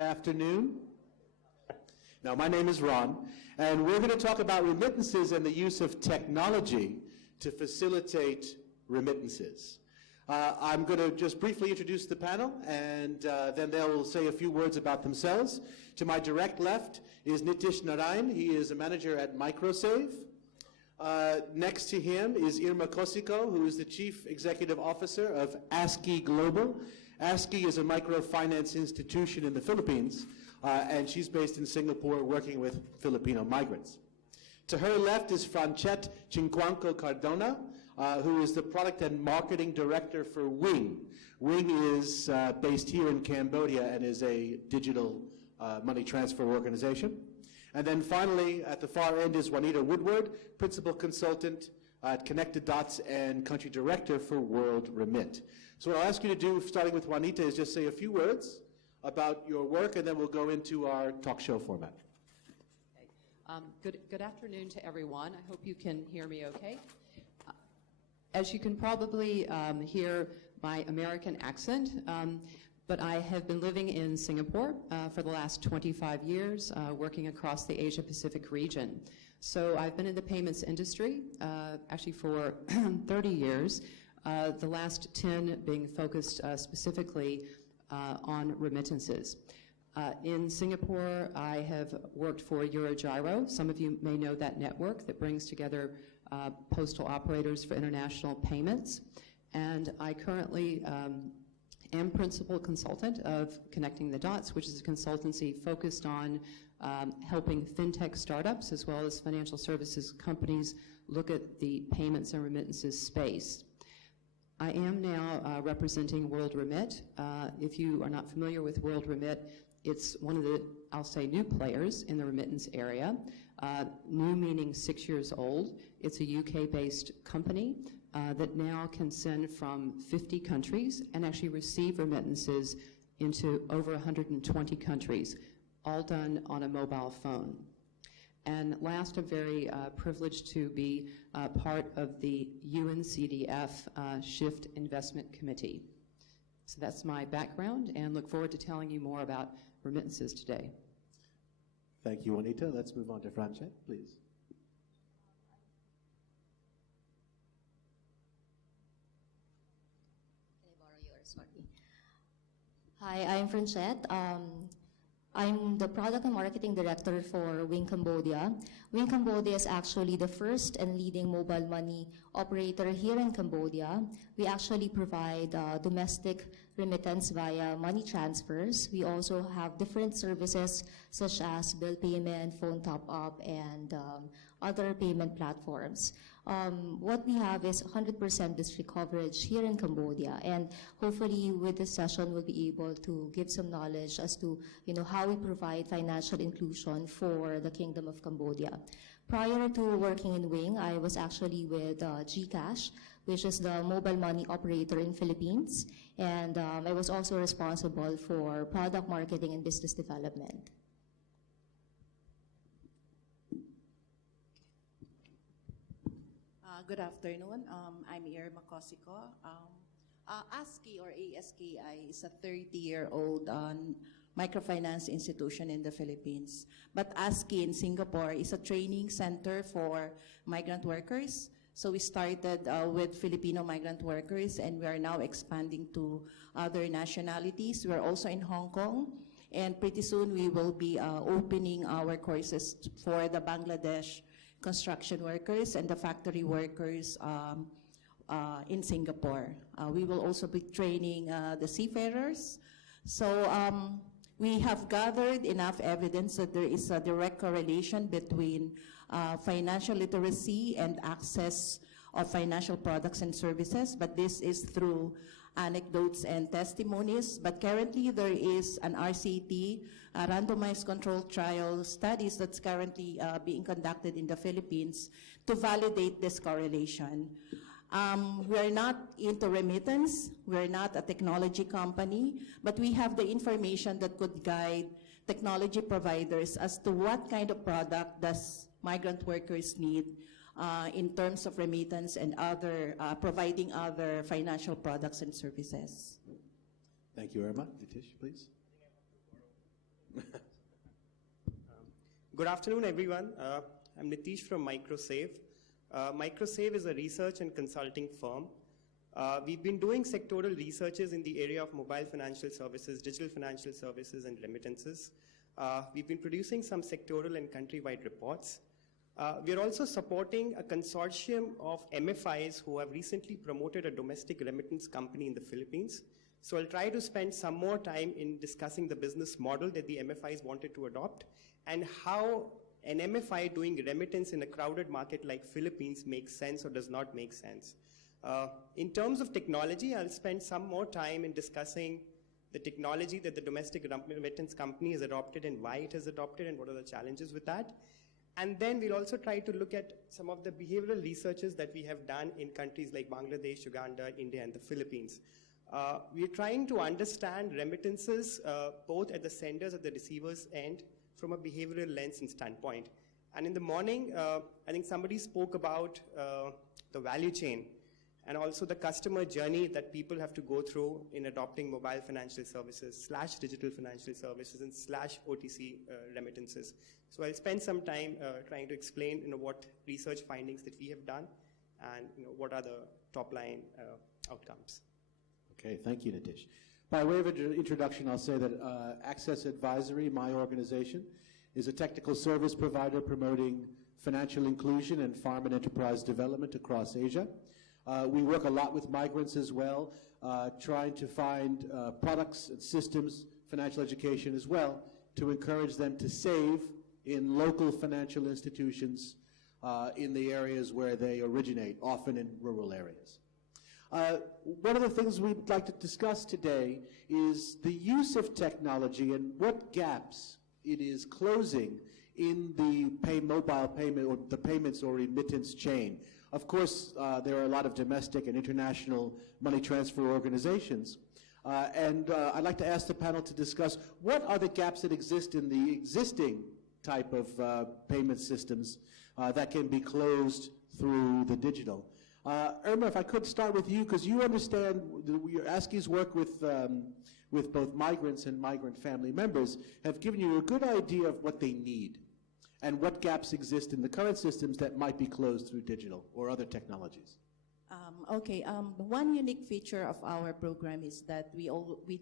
Afternoon. Now, my name is Ron, and we're going to talk about remittances and the use of technology to facilitate remittances. I'm going to just briefly introduce the panel, and then they'll say a few words about themselves. To my direct left is Nitish Narayan. He is a manager at MicroSave. Next to him is Irma Cosico, who is the Chief Executive Officer of ASCII Global. ASCII is a microfinance institution in the Philippines, and she's based in Singapore working with Filipino migrants. To her left is Franchette Chinquanco Cardona, who is the Product and Marketing Director for Wing. Wing is based here in Cambodia and is a digital money transfer organization. And then finally, at the far end is Juanita Woodward, Principal Consultant at Connected Dots and Country Director for World Remit. So what I'll ask you to do, starting with Juanita, is just say a few words about your work, and then we'll go into our talk show format. Okay. Good afternoon to everyone. I hope you can hear me okay. As you can probably hear my American accent, but I have been living in Singapore for the last 25 years, working across the Asia-Pacific region. So I've been in the payments industry actually for 30 years, the last 10 being focused specifically on remittances. In Singapore, I have worked for Eurogiro. Some of you may know that network that brings together postal operators for international payments. And I currently am principal consultant of Connecting the Dots, which is a consultancy focused on helping fintech startups as well as financial services companies look at the payments and remittances space. I am now representing World Remit. If you are not familiar with World Remit, it's one of the, I'll say, new players in the remittance area. New meaning 6 years old. It's a UK-based company that now can send from 50 countries and actually receive remittances into over 120 countries, all done on a mobile phone. And last, I'm very privileged to be part of the UNCDF Shift Investment Committee. So that's my background, and look forward to telling you more about remittances today. Thank you, Juanita. Let's move on to Franchette, please. Can I borrow yours? Sorry. Hi, I'm Franchette. I'm the Product and Marketing Director for Wing Cambodia. Wing Cambodia is actually the first and leading mobile money operator here in Cambodia. We actually provide domestic remittance via money transfers. We also have different services such as bill payment, phone top-up, and other payment platforms. What we have is 100% district coverage here in Cambodia, and hopefully with this session we'll be able to give some knowledge as to how we provide financial inclusion for the Kingdom of Cambodia. Prior to working in Wing, I was actually with GCash, which is the mobile money operator in Philippines, and I was also responsible for product marketing and business development. Good afternoon. I'm Irma Cosico. ASCII or ASKI is a 30-year-old microfinance institution in the Philippines. But ASCII in Singapore is a training center for migrant workers. So we started with Filipino migrant workers, and we are now expanding to other nationalities. We are also in Hong Kong, and pretty soon we will be opening our courses for the Bangladesh construction workers and the factory workers in Singapore. We will also be training the seafarers. So we have gathered enough evidence that there is a direct correlation between financial literacy and access of financial products and services, but this is through anecdotes and testimonies. But currently there is an RCT, a randomized controlled trial studies that's currently being conducted in the Philippines to validate this correlation. We are not into remittance, we're not a technology company, but we have the information that could guide technology providers as to what kind of product does migrant workers need in terms of remittance and other providing other financial products and services. Thank you, Irma. Nitish, please. Good afternoon, everyone. I'm Nitish from Microsave. Microsave is a research and consulting firm. We've been doing sectoral researches in the area of mobile financial services, digital financial services, and remittances. We've been producing some sectoral and countrywide reports. We are also supporting a consortium of MFIs who have recently promoted a domestic remittance company in the Philippines. So I'll try to spend some more time in discussing the business model that the MFIs wanted to adopt and how an MFI doing remittance in a crowded market like Philippines makes sense or does not make sense. In terms of technology, I'll spend some more time in discussing the technology that the domestic remittance company has adopted and why it has adopted and what are the challenges with that. And then we'll also try to look at some of the behavioral researches that we have done in countries like Bangladesh, Uganda, India, and the Philippines. We're trying to understand remittances both at the senders and the receivers end from a behavioral lens and standpoint. And in the morning, I think somebody spoke about the value chain and also the customer journey that people have to go through in adopting mobile financial services / digital financial services and / OTC remittances. So I'll spend some time trying to explain what research findings that we have done and what are the top line outcomes. Okay, thank you, Nitish. By way of introduction, I'll say that Access Advisory, my organization, is a technical service provider promoting financial inclusion and farm and enterprise development across Asia. We work a lot with migrants as well, trying to find products and systems, financial education as well, to encourage them to save in local financial institutions in the areas where they originate, often in rural areas. One of the things we'd like to discuss today is the use of technology and what gaps it is closing in the mobile payment or the payments or remittance chain. Of course, there are a lot of domestic and international money transfer organizations. And I'd like to ask the panel to discuss what are the gaps that exist in the existing type of payment systems that can be closed through the digital. Irma, if I could start with you, because you understand your ASCII's work with both migrants and migrant family members have given you a good idea of what they need and what gaps exist in the current systems that might be closed through digital or other technologies. One unique feature of our program is that we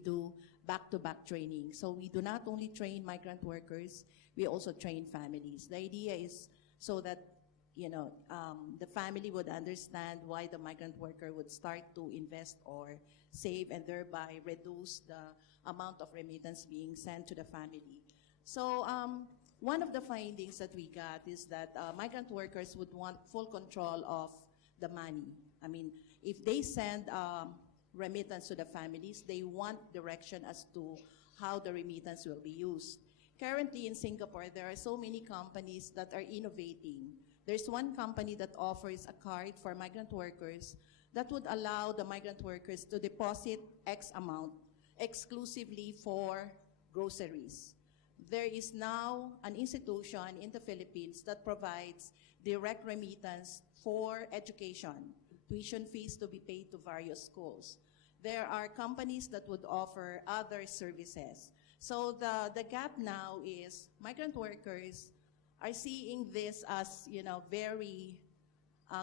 do back-to-back training. So we do not only train migrant workers, we also train families. The idea is so that the family would understand why the migrant worker would start to invest or save and thereby reduce the amount of remittance being sent to the family. So one of the findings that we got is that migrant workers would want full control of the money. I mean, if they send remittance to the families, they want direction as to how the remittance will be used. Currently in Singapore, there are so many companies that are innovating. There's one company that offers a card for migrant workers that would allow the migrant workers to deposit X amount exclusively for groceries. There is now an institution in the Philippines that provides direct remittance for education, tuition fees to be paid to various schools. There are companies that would offer other services. So the gap now is migrant workers are seeing this as, very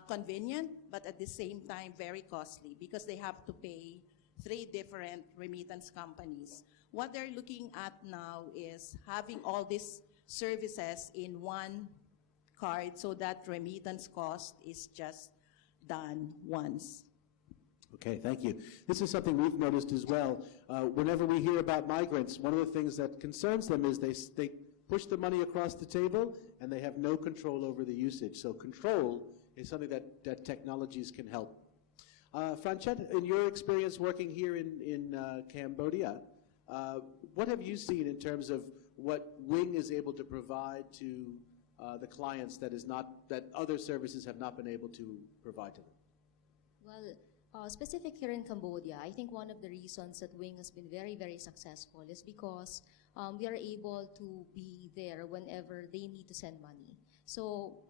convenient, but at the same time very costly because they have to pay 3 different remittance companies. What they're looking at now is having all these services in one card so that remittance cost is just done once. Okay, thank you. This is something we've noticed as well. Whenever we hear about migrants, one of the things that concerns them is they push the money across the table and they have no control over the usage. So control is something that technologies can help. Franchette, in your experience working here in Cambodia, what have you seen in terms of what Wing is able to provide to the clients that other services have not been able to provide to them? Well, specific here in Cambodia, I think one of the reasons that Wing has been very, very successful is because we are able to be there whenever they need to send money. So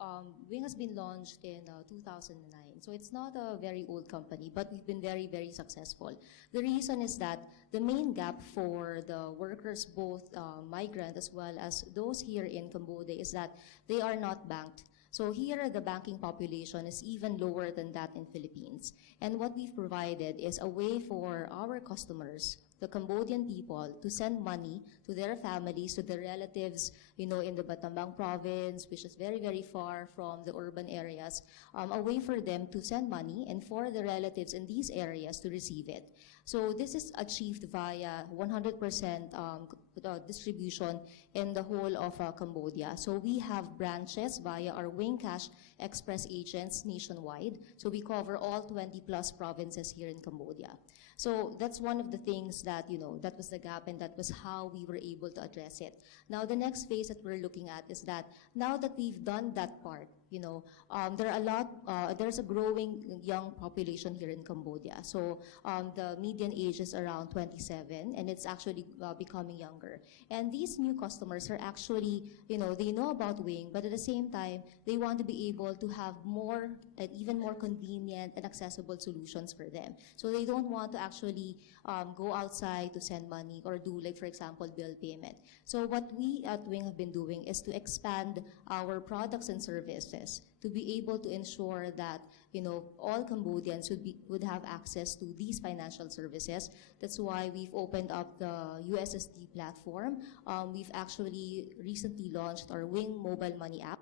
Wing has been launched in 2009. So it's not a very old company, but we've been very, very successful. The reason is that the main gap for the workers, both migrant as well as those here in Cambodia, is that they are not banked. So here, the banking population is even lower than that in Philippines. And what we've provided is a way for our customers, the Cambodian people, to send money to their families, to their relatives, in the Battambang province, which is very, very far from the urban areas, a way for them to send money and for the relatives in these areas to receive it. So this is achieved via 100% distribution in the whole of Cambodia. So we have branches via our Wing Cash Express agents nationwide. So we cover all 20 plus provinces here in Cambodia. So that's one of the things that, that was the gap, and that was how we were able to address it. Now, the next phase that we're looking at is that now that we've done that part, there's a growing young population here in Cambodia. So the median age is around 27, and it's actually becoming younger. And these new customers are actually, they know about Wing, but at the same time, they want to be able to have more and even more convenient and accessible solutions for them. So they don't want to actually go outside to send money or do, like, for example, bill payment. So what we at Wing have been doing is to expand our products and services to be able to ensure that all Cambodians would have access to these financial services. That's why we've opened up the USSD platform. We've actually recently launched our Wing mobile money app.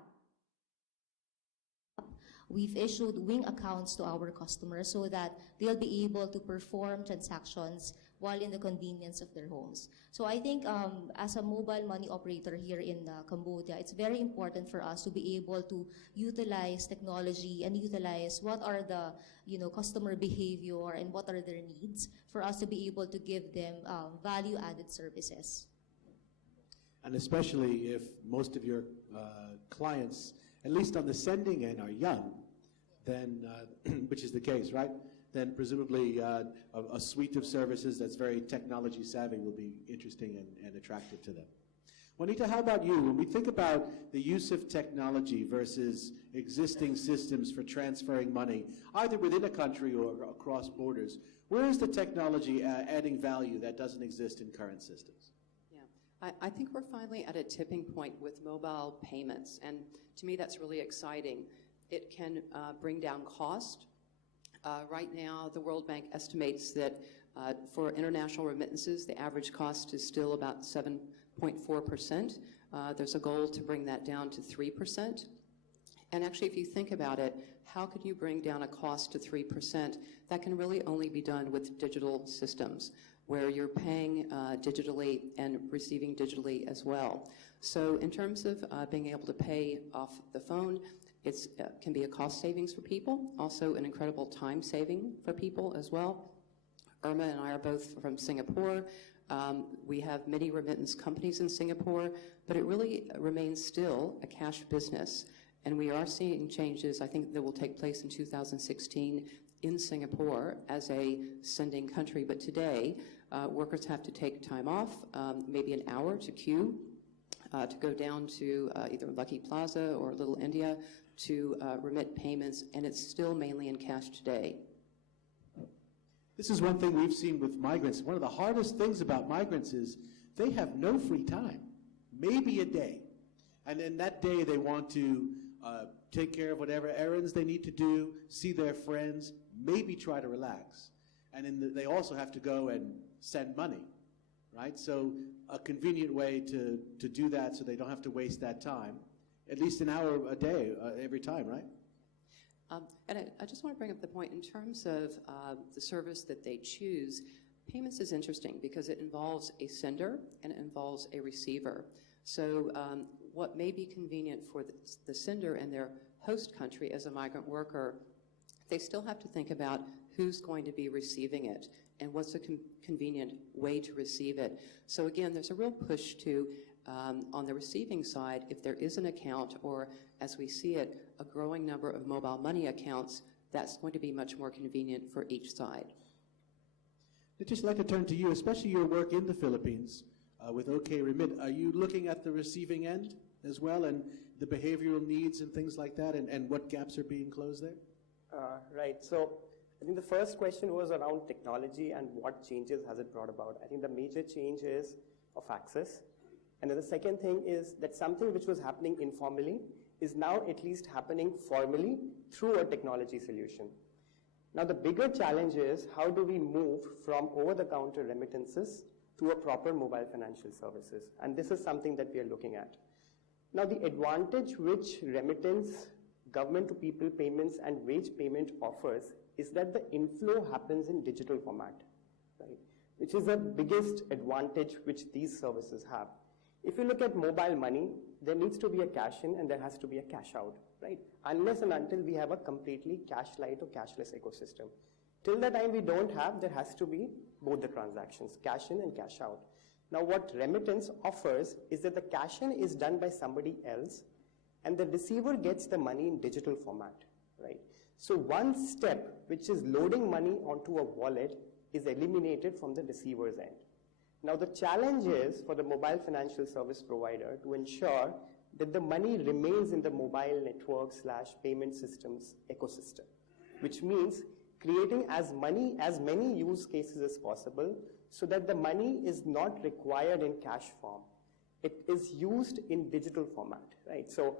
We've issued Wing accounts to our customers so that they'll be able to perform transactions while in the convenience of their homes. So I think as a mobile money operator here in Cambodia, it's very important for us to be able to utilize technology and utilize what are the customer behavior and what are their needs for us to be able to give them value-added services. And especially if most of your clients, at least on the sending end, are young, then, which is the case, right? Then presumably a suite of services that's very technology savvy will be interesting and attractive to them. Juanita, how about you? When we think about the use of technology versus existing systems for transferring money, either within a country or across borders, where is the technology adding value that doesn't exist in current systems? I think we're finally at a tipping point with mobile payments, and to me that's really exciting. It can bring down cost. Right now, the World Bank estimates that for international remittances, the average cost is still about 7.4%. There's a goal to bring that down to 3%. And actually, if you think about it, how could you bring down a cost to 3%? That can really only be done with digital systems, where you're paying digitally and receiving digitally as well. So in terms of being able to pay off the phone, it can be a cost savings for people, also an incredible time saving for people as well. Irma and I are both from Singapore. We have many remittance companies in Singapore, but it really remains still a cash business. And we are seeing changes, I think, that will take place in 2016 in Singapore as a sending country. But today, workers have to take time off, maybe an hour to queue, to go down to either Lucky Plaza or Little India to remit payments, and it's still mainly in cash today. This is one thing we've seen with migrants. One of the hardest things about migrants is they have no free time, maybe a day. And in that day, they want to take care of whatever errands they need to do, see their friends, maybe try to relax. And they also have to go and send money, right? So a convenient way to do that so they don't have to waste that time, at least an hour a day every time, right? And I just want to bring up the point in terms of the service that they choose. Payments is interesting because it involves a sender and it involves a receiver. So what may be convenient for the sender and their host country as a migrant worker, they still have to think about who's going to be receiving it and what's a convenient way to receive it. So again, there's a real push to, on the receiving side, if there is an account or, as we see it, a growing number of mobile money accounts, that's going to be much more convenient for each side. I'd just like to turn to you, especially your work in the Philippines. with OK Remit. Are you looking at the receiving end as well, and the behavioral needs and things like that, and what gaps are being closed there? Right. So I think the first question was around technology and what changes has it brought about. I think the major change is of access. And then the second thing is that something which was happening informally is now at least happening formally through a technology solution. Now the bigger challenge is how do we move from over-the-counter remittances to a proper mobile financial services. And this is something that we are looking at. Now the advantage which remittance, government-to-people payments and wage payment offers is that the inflow happens in digital format, right? Which is the biggest advantage which these services have. If you look at mobile money, there needs to be a cash in and there has to be a cash out, right? Unless and until we have a completely cash-light or cashless ecosystem. Till the time we don't have, there has to be both the transactions, cash in and cash out. Now what remittance offers is that the cash in is done by somebody else and the receiver gets the money in digital format, right? So one step, which is loading money onto a wallet, is eliminated from the receiver's end. Now the challenge is for the mobile financial service provider to ensure that the money remains in the mobile network / payment systems ecosystem, which means creating as many use cases as possible so that the money is not required in cash form. It is used in digital format, right? So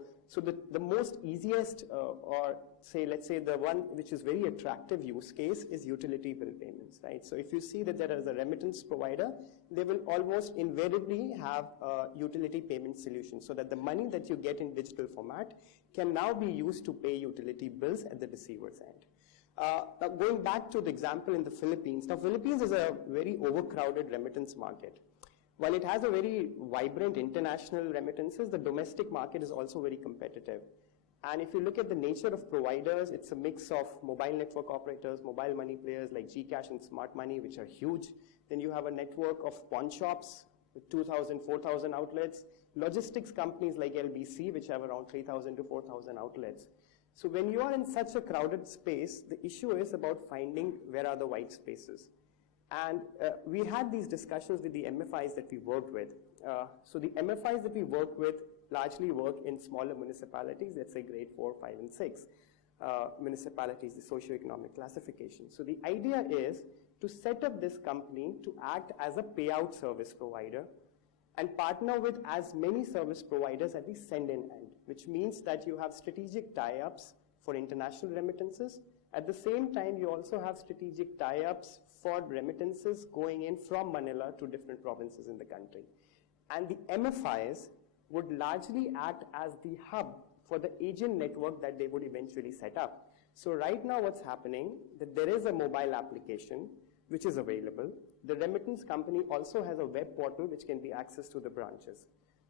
the most easiest, or say, let's say the one which is very attractive use case is utility bill payments, right? So if you see that there is a remittance provider, they will almost invariably have a utility payment solution so that the money that you get in digital format can now be used to pay utility bills at the receiver's end. Now going back to the example in the Philippines, now Philippines is a very overcrowded remittance market. While it has a very vibrant international remittances, the domestic market is also very competitive. And if you look at the nature of providers, it's a mix of mobile network operators, mobile money players like GCash and Smart Money, which are huge. Then you have a network of pawn shops with 2,000, 4,000 outlets, logistics companies like LBC, which have around 3,000 to 4,000 outlets. So when you are in such a crowded space, the issue is about finding where are the white spaces. And we had these discussions with the MFIs that we worked with. So the MFIs that we work with largely work in smaller municipalities, let's say grade 4, 5, and 6 municipalities, the socioeconomic classification. So the idea is to set up this company to act as a payout service provider and partner with as many service providers at the send-in end, which means that you have strategic tie-ups for international remittances. At the same time, you also have strategic tie-ups for remittances going in from Manila to different provinces in the country. And the MFIs would largely act as the hub for the agent network that they would eventually set up. So right now what's happening, that there is a mobile application which is available. The remittance company also has a web portal which can be accessed to the branches.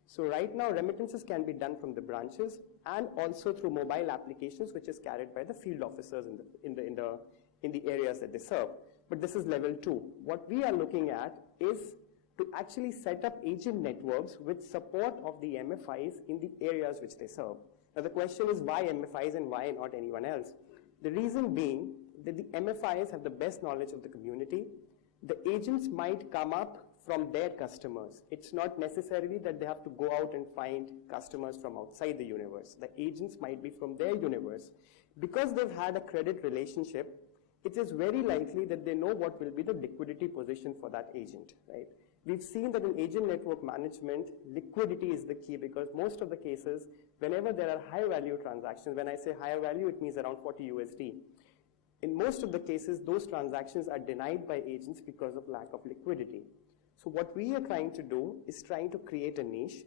So right now remittances can be done from the branches and also through mobile applications which is carried by the field officers in the areas that they serve. But this is level 2. What we are looking at is to actually set up agent networks with support of the MFIs in the areas which they serve. Now the question is why MFIs and why not anyone else? The reason being that the MFIs have the best knowledge of the community. The agents might come up from their customers. It's not necessarily that they have to go out and find customers from outside the universe. The agents might be from their universe. Because they've had a credit relationship, it is very likely that they know what will be the liquidity position for that agent, right? We've seen that in agent network management, liquidity is the key because most of the cases, whenever there are high value transactions, when I say higher value, it means around 40 USD. In most of the cases, those transactions are denied by agents because of lack of liquidity. So what we are trying to do is trying to create a niche,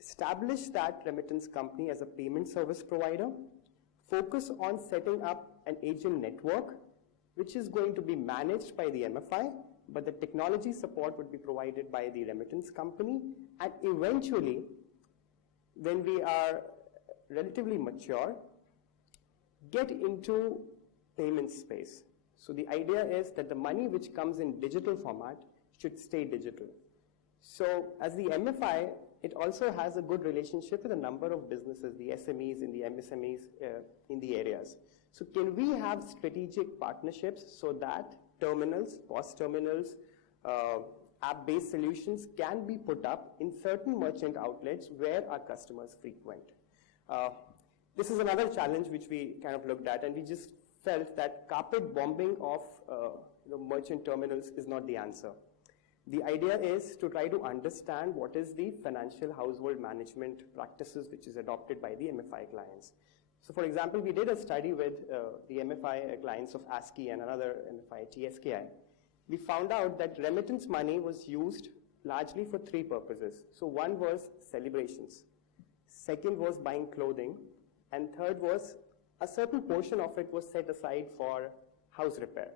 establish that remittance company as a payment service provider, focus on setting up an agent network, which is going to be managed by the MFI, but the technology support would be provided by the remittance company, and eventually, when we are relatively mature, get into payment space. So the idea is that the money which comes in digital format should stay digital. So as the MFI, it also has a good relationship with a number of businesses, the SMEs and the MSMEs in the areas. So can we have strategic partnerships so that terminals, POS terminals, app-based solutions can be put up in certain merchant outlets where our customers frequent. This is another challenge which we kind of looked at, and we just felt that carpet bombing of merchant terminals is not the answer. The idea is to try to understand what is the financial household management practices which is adopted by the MFI clients. So for example, we did a study with the MFI clients of ASCII and another MFI, TSKI. We found out that remittance money was used largely for three purposes. So one was celebrations, second was buying clothing, and third was a certain portion of it was set aside for house repair.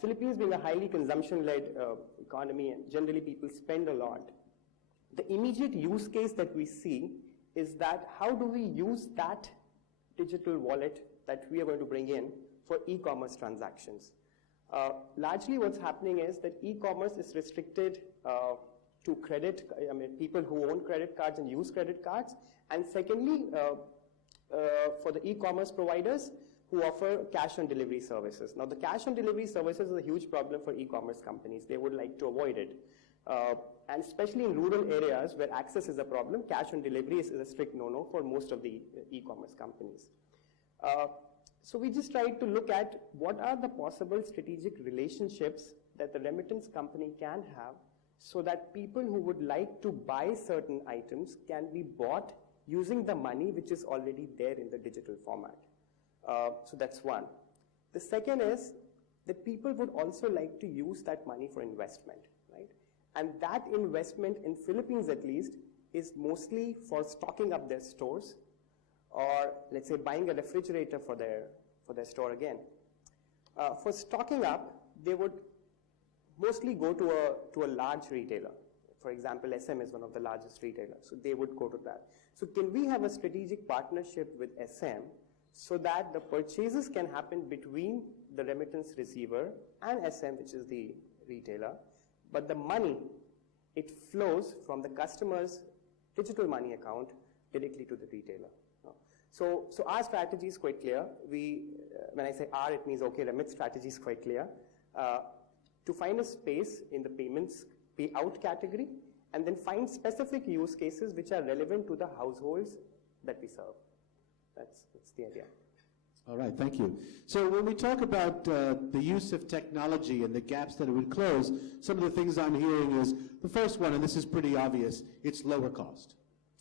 Philippines being a highly consumption-led economy, and generally people spend a lot, the immediate use case that we see is that how do we use that digital wallet that we are going to bring in for e-commerce transactions? Largely what's happening is that e-commerce is restricted to people who own credit cards and use credit cards, and secondly, for the e-commerce providers who offer cash-on-delivery services. Now, the cash-on-delivery services is a huge problem for e-commerce companies. They would like to avoid it. And especially in rural areas where access is a problem, cash-on-delivery is a strict no-no for most of the e-commerce companies. So we just tried to look at what are the possible strategic relationships that the remittance company can have so that people who would like to buy certain items can be bought using the money which is already there in the digital format. So that's one. The second is that people would also like to use that money for investment, right? And that investment in Philippines at least is mostly for stocking up their stores or let's say buying a refrigerator for their store again. For stocking up, they would mostly go to a large retailer. For example, SM is one of the largest retailers, so they would go to that. So can we have a strategic partnership with SM so that the purchases can happen between the remittance receiver and SM, which is the retailer, but the money, it flows from the customer's digital money account directly to the retailer. So our strategy is quite clear. When I say our, it means okay, Remit strategy is quite clear. To find a space in the payments payout category and then find specific use cases which are relevant to the households that we serve. That's the idea. All right, thank you. So when we talk about the use of technology and the gaps that it would close, some of the things I'm hearing is, the first one, and this is pretty obvious, it's lower cost,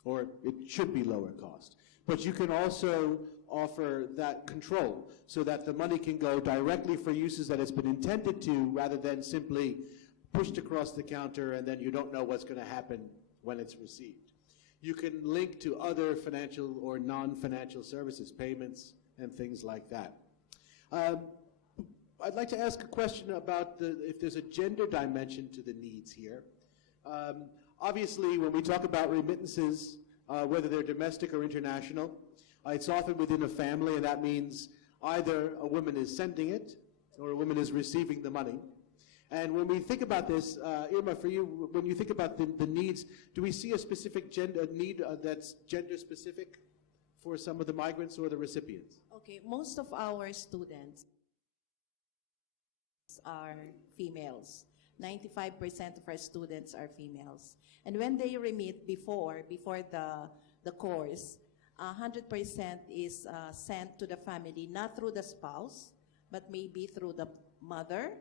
or it should be lower cost. But you can also offer that control so that the money can go directly for uses that it's been intended to rather than simply pushed across the counter and then you don't know what's going to happen when it's received. You can link to other financial or non-financial services, payments, and things like that. I'd like to ask a question about if there's a gender dimension to the needs here. Obviously, when we talk about remittances, whether they're domestic or international, it's often within a family, and that means either a woman is sending it or a woman is receiving the money. And when we think about this, Irma, for you, when you think about the needs, do we see a specific need that's gender-specific for some of the migrants or the recipients? Okay, most of our students are females. 95% of our students are females. And when they remit before the course, 100% is sent to the family, not through the spouse, but maybe through the mother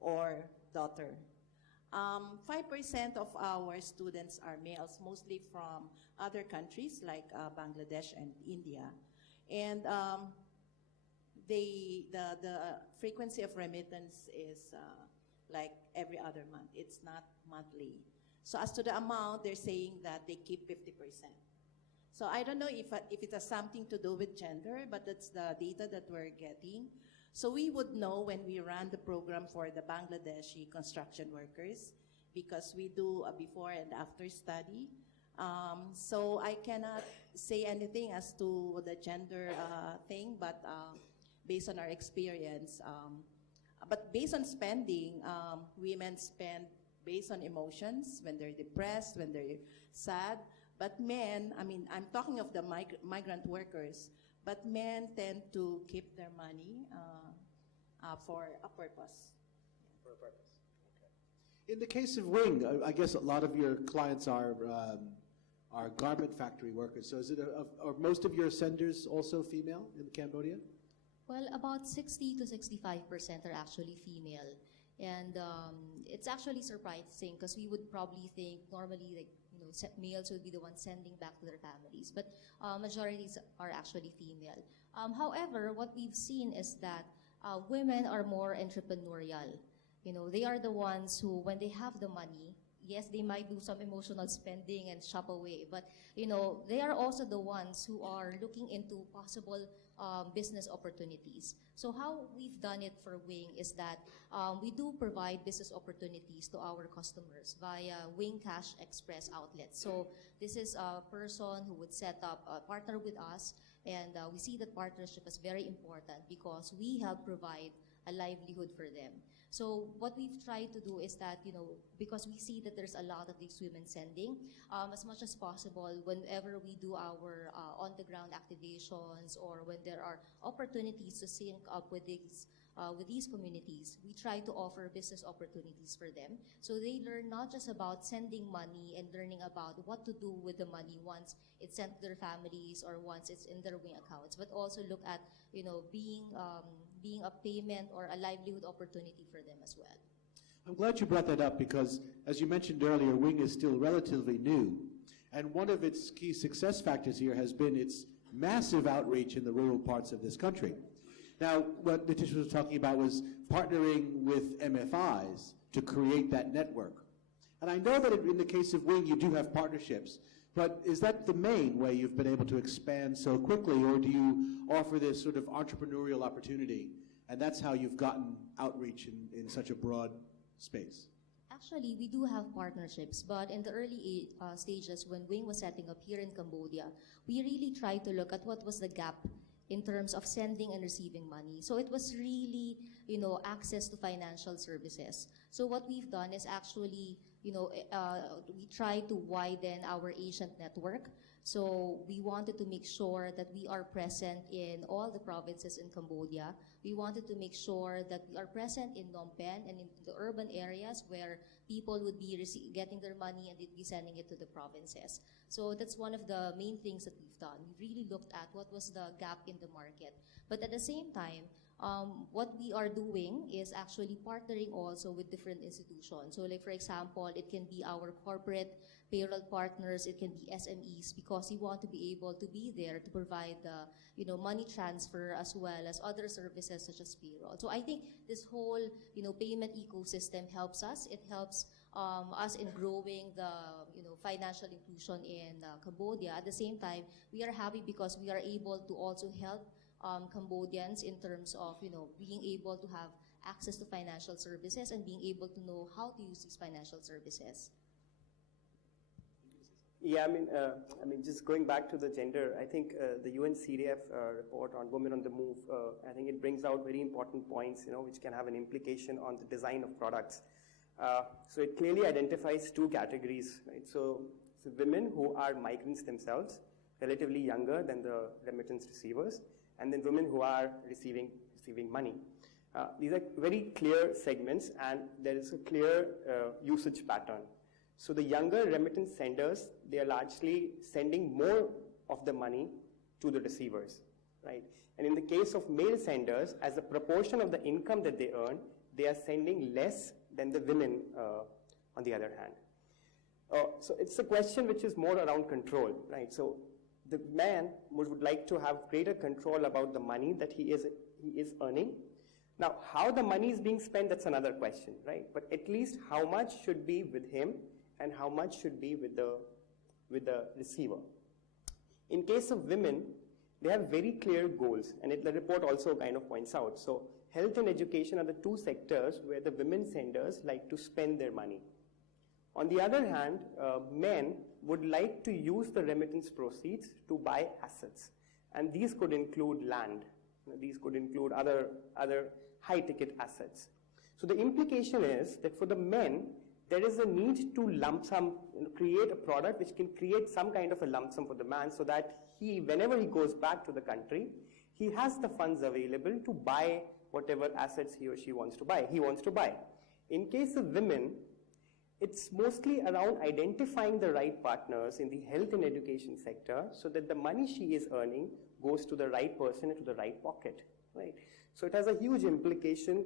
or daughter. 5% of our students are males, mostly from other countries like Bangladesh and India. And the frequency of remittance is like every other month. It's not monthly. So as to the amount, they're saying that they keep 50%. So I don't know if it has something to do with gender, but that's the data that we're getting. So we would know when we run the program for the Bangladeshi construction workers, because we do a before and after study. So I cannot say anything as to the gender thing, but based on our experience, but based on spending, women spend based on emotions, when they're depressed, when they're sad. But men, I mean, I'm talking of the migrant workers, but men tend to keep their money for a purpose. For a purpose. In the case of Wing, I guess a lot of your clients are garment factory workers. So are most of your senders also female in Cambodia? Well, about 60 to 65% are actually female. And it's actually surprising because we would probably think normally males would be the ones sending back to their families. But majorities are actually female. However, what we've seen is that women are more entrepreneurial. They are the ones who, when they have the money, yes, they might do some emotional spending and shop away, but they are also the ones who are looking into possible business opportunities. So how we've done it for Wing is that we do provide business opportunities to our customers via Wing Cash Express outlets. So this is a person who would set up a partner with us, and we see that partnership is very important because we help provide a livelihood for them. So what we've tried to do is that, because we see that there's a lot of these women sending, as much as possible, whenever we do our on-the-ground activations or when there are opportunities to sync up with these communities, we try to offer business opportunities for them. So they learn not just about sending money and learning about what to do with the money once it's sent to their families or once it's in their Wing accounts, but also look at, being a payment or a livelihood opportunity for them as well. I'm glad you brought that up because, as you mentioned earlier, Wing is still relatively new. And one of its key success factors here has been its massive outreach in the rural parts of this country. Now, what Nitish was talking about was partnering with MFIs to create that network. And I know that in the case of Wing, you do have partnerships. But is that the main way you've been able to expand so quickly, or do you offer this sort of entrepreneurial opportunity, and that's how you've gotten outreach in such a broad space? Actually, we do have partnerships, but in the early stages when Wing was setting up here in Cambodia, we really tried to look at what was the gap in terms of sending and receiving money. So it was really, access to financial services. So what we've done is actually, we try to widen our agent network. So we wanted to make sure that we are present in all the provinces in Cambodia. We wanted to make sure that we are present in Phnom Penh and in the urban areas where people would be getting their money and they'd be sending it to the provinces. So that's one of the main things that we've done. We really looked at what was the gap in the market. But at the same time, what we are doing is actually partnering also with different institutions. So like, for example, it can be our corporate payroll partners, it can be SMEs, because we want to be able to be there to provide the money transfer as well as other services such as payroll. So I think this whole payment ecosystem helps us. It helps us in growing the financial inclusion in Cambodia. At the same time, we are happy because we are able to also help Cambodians in terms of being able to have access to financial services and being able to know how to use these financial services. Yeah, just going back to the gender, I think the UNCDF report on Women on the Move, I think it brings out very important points, which can have an implication on the design of products. So it clearly identifies two categories, right? So women who are migrants themselves, relatively younger than the remittance receivers, and then women who are receiving money. These are very clear segments, and there is a clear usage pattern. So the younger remittance senders, they are largely sending more of the money to the receivers, right? And in the case of male senders, as a proportion of the income that they earn, they are sending less than the women on the other hand. So it's a question which is more around control, right? So the man would like to have greater control about the money that he is earning. Now, how the money is being spent, that's another question, right? But at least how much should be with him and how much should be with the receiver. In case of women, they have very clear goals, and the report also kind of points out. So health and education are the two sectors where the women senders like to spend their money. On the other hand, men would like to use the remittance proceeds to buy assets, and these could include land. These could include other high-ticket assets. So the implication is that for the men, there is a need to lump sum, create a product which can create some kind of a lump sum for the man so that whenever he goes back to the country, he has the funds available to buy whatever assets he or she wants to buy. In case of women, It's mostly around identifying the right partners in the health and education sector so that the money she is earning goes to the right person and to the right pocket, right? So it has a huge implication.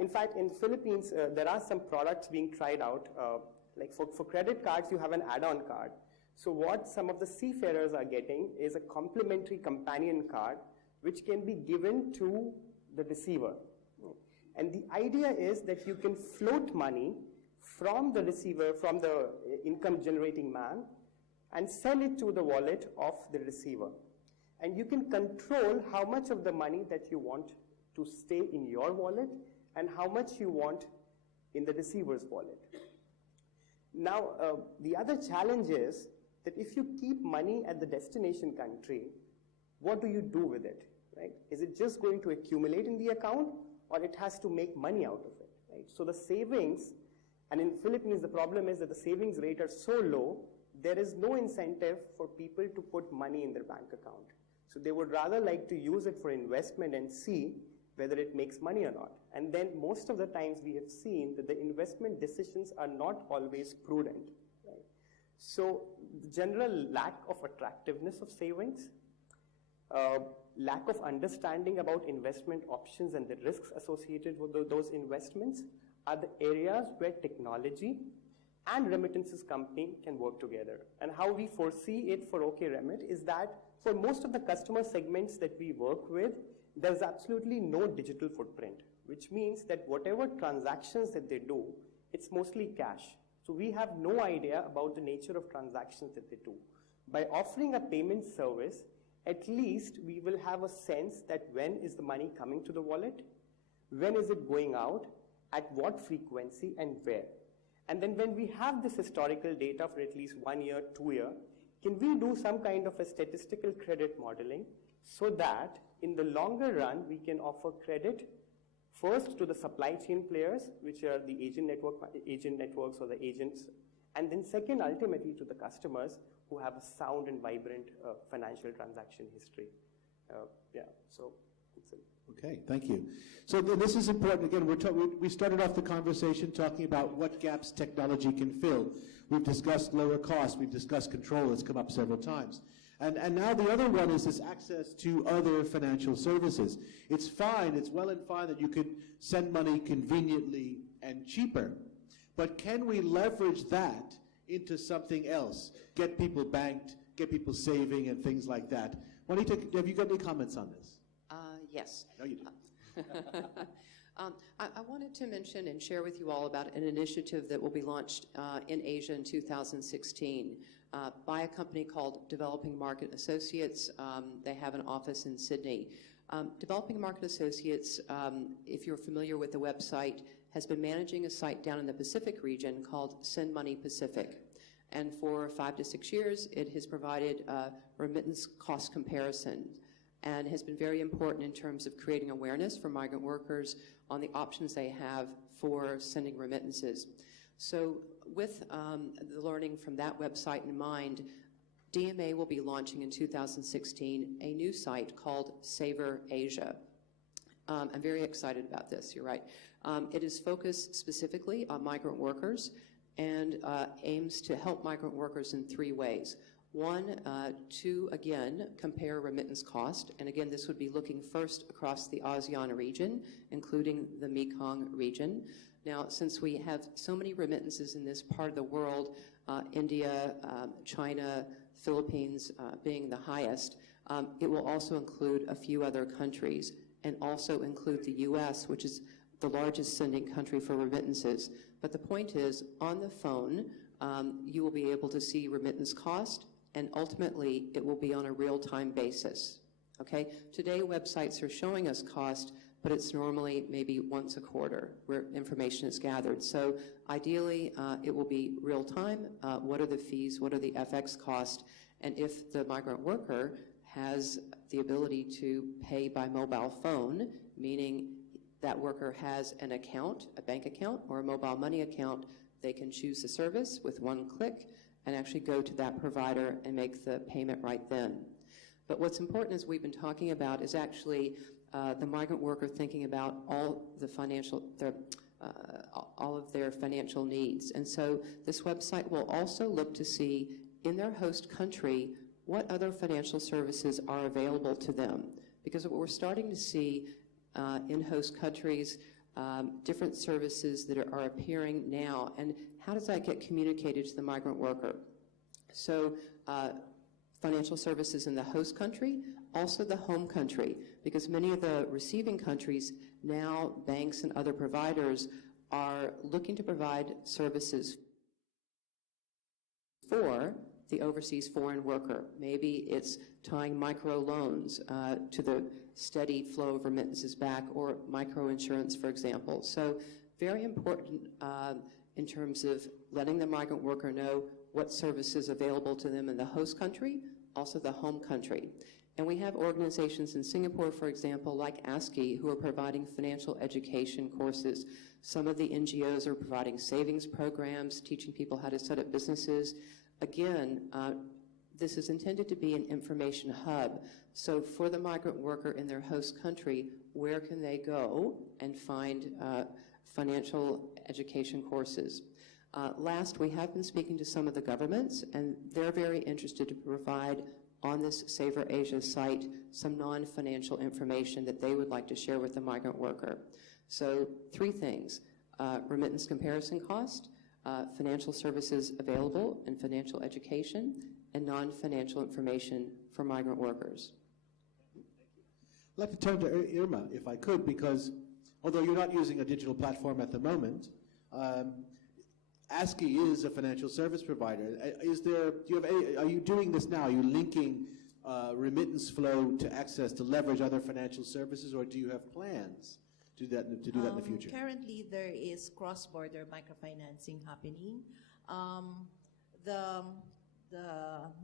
In fact, in the Philippines, there are some products being tried out. Like for credit cards, you have an add-on card. So what some of the seafarers are getting is a complimentary companion card which can be given to the receiver. And the idea is that you can float money from the receiver, from the income-generating man, and send it to the wallet of the receiver. And you can control how much of the money that you want to stay in your wallet and how much you want in the receiver's wallet. Now, the other challenge is that if you keep money at the destination country, what do you do with it, right? Is it just going to accumulate in the account, or it has to make money out of it, right? So the savings, and in Philippines, the problem is that the savings rate are so low, there is no incentive for people to put money in their bank account. So they would rather like to use it for investment and see whether it makes money or not. And then most of the times we have seen that the investment decisions are not always prudent, right? So the general lack of attractiveness of savings, lack of understanding about investment options and the risks associated with those investments are the areas where technology and remittances company can work together. And how we foresee it for OK Remit is that for most of the customer segments that we work with, there's absolutely no digital footprint, which means that whatever transactions that they do, it's mostly cash. So we have no idea about the nature of transactions that they do. By offering a payment service, at least we will have a sense that when is the money coming to the wallet, when is it going out, at what frequency, and where. And then when we have this historical data for at least 1 year, 2 year, can we do some kind of a statistical credit modeling so that in the longer run, we can offer credit first to the supply chain players, which are the agent networks or the agents, and then second, ultimately, to the customers who have a sound and vibrant financial transaction history. So that's it. Okay, thank you. So this is important. Again, we started off the conversation talking about what gaps technology can fill. We've discussed lower cost. We've discussed control. It's come up several times. And now the other one is this access to other financial services. It's fine, it's well and fine that you could send money conveniently and cheaper, but can we leverage that into something else? Get people banked, get people saving, and things like that. Juanita, have you got any comments on this? Yes. No, you do. I wanted to mention and share with you all about an initiative that will be launched in Asia in 2016 by a company called Developing Market Associates. They have an office in Sydney. Developing Market Associates, if you're familiar with the website, has been managing a site down in the Pacific region called Send Money Pacific. And for 5 to 6 years, it has provided remittance cost comparison and has been very important in terms of creating awareness for migrant workers on the options they have for sending remittances. So with the learning from that website in mind, DMA will be launching in 2016 a new site called Savor Asia. I'm very excited about this, you're right. It is focused specifically on migrant workers and aims to help migrant workers in 3 ways. One, to, again, compare remittance cost. And again, this would be looking first across the ASEAN region, including the Mekong region. Now, since we have so many remittances in this part of the world, India, China, Philippines being the highest, it will also include a few other countries and also include the U.S., which is the largest sending country for remittances. But the point is, on the phone, you will be able to see remittance cost, and ultimately, it will be on a real-time basis, okay? Today, websites are showing us cost, but it's normally maybe once a quarter where information is gathered. So ideally, it will be real-time. What are the fees? What are the FX costs? And if the migrant worker has the ability to pay by mobile phone, meaning that worker has an account, a bank account, or a mobile money account, they can choose the service with one click and actually go to that provider and make the payment right then. But what's important, as we've been talking about, is actually the migrant worker thinking about all the financial, the all of their financial needs. And so this website will also look to see in their host country what other financial services are available to them. Because what we're starting to see in host countries, different services that are appearing now, and how does that get communicated to the migrant worker? So financial services in the host country, also the home country, because many of the receiving countries now, banks and other providers are looking to provide services for the overseas foreign worker. Maybe it's tying microloans to the steady flow of remittances back, or microinsurance, for example. So very important in terms of letting the migrant worker know what services available to them in the host country, also the home country. And we have organizations in Singapore, for example, like ASCII, who are providing financial education courses. Some of the NGOs are providing savings programs, teaching people how to set up businesses. Again, this is intended to be an information hub. So for the migrant worker in their host country, where can they go and find financial education courses? Last, we have been speaking to some of the governments, and they're very interested to provide on this Savor Asia site some non-financial information that they would like to share with the migrant worker. So 3 things: remittance comparison cost, financial services available and financial education, and non-financial information for migrant workers. I'd like to turn to Irma, if I could, because although you're not using a digital platform at the moment, ASCII is a financial service provider. Are you doing this now? Are you linking remittance flow to access to leverage other financial services, or do you have plans to do that in the future? Currently, there is cross-border microfinancing happening. The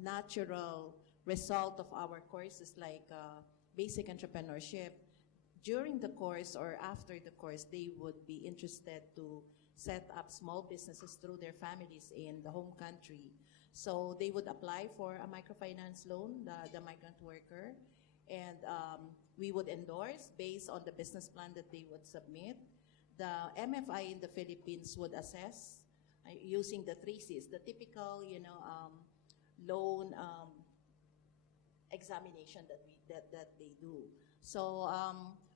natural result of our course is like basic entrepreneurship. During the course or after the course, they would be interested to set up small businesses through their families in the home country. So they would apply for a microfinance loan, the migrant worker, and we would endorse based on the business plan that they would submit. The MFI in the Philippines would assess using the 3 C's, the typical, loan examination that they do. So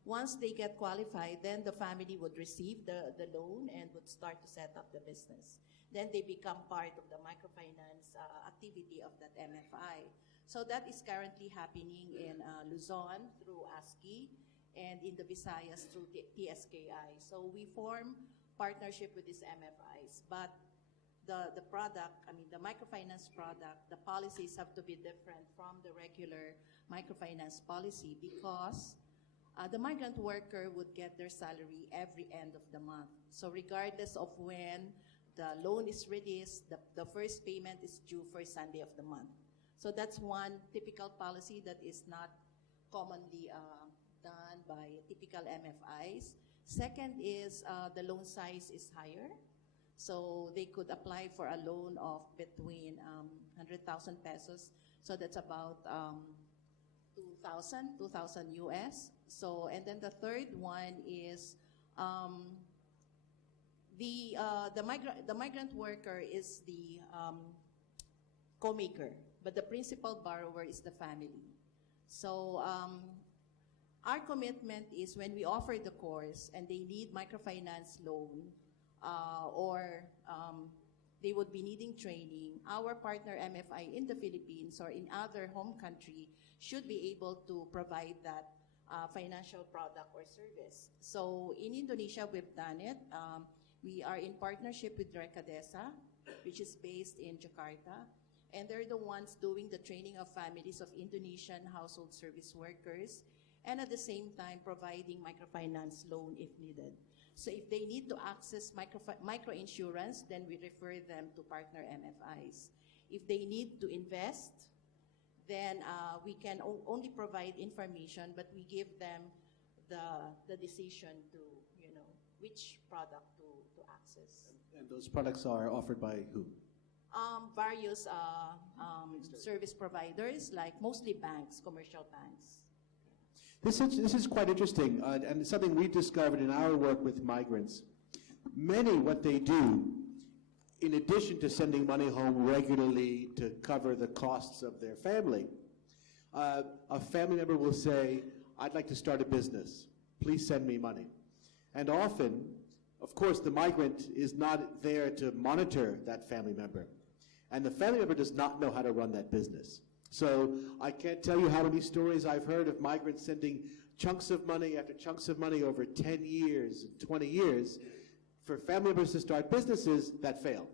once they get qualified, then the family would receive the loan and would start to set up the business. Then they become part of the microfinance activity of that MFI. So that is currently happening in Luzon through ASCII and in the Visayas through TSKI. So we form partnership with these MFIs, but the product, the microfinance product, the policies have to be different from the regular microfinance policy, because the migrant worker would get their salary every end of the month. So regardless of when the loan is released, the first payment is due first Sunday of the month. So that's one typical policy that is not commonly done by typical MFIs. Second is the loan size is higher. So they could apply for a loan of between 100,000 pesos. So that's about 2,000 US. So, and then the third one is the migrant worker is the co-maker, but the principal borrower is the family. So our commitment is when we offer the course and they need microfinance loan, or they would be needing training, our partner MFI in the Philippines or in other home country should be able to provide that financial product or service. So in Indonesia, we've done it. We are in partnership with Remittances, which is based in Jakarta, and they're the ones doing the training of families of Indonesian household service workers, and at the same time providing microfinance loan if needed. So if they need to access microinsurance, then we refer them to partner MFIs. If they need to invest, then we can only provide information, but we give them the decision to, which product to access. And those products are offered by who? Various service providers, like mostly banks, commercial banks. This is quite interesting, and it's something we discovered in our work with migrants, many, what they do, in addition to sending money home regularly to cover the costs of their family, a family member will say, I'd like to start a business. Please send me money. And often, of course, the migrant is not there to monitor that family member. And the family member does not know how to run that business. So I can't tell you how many stories I've heard of migrants sending chunks of money after chunks of money over 10 years, 20 years, for family members to start businesses that fail.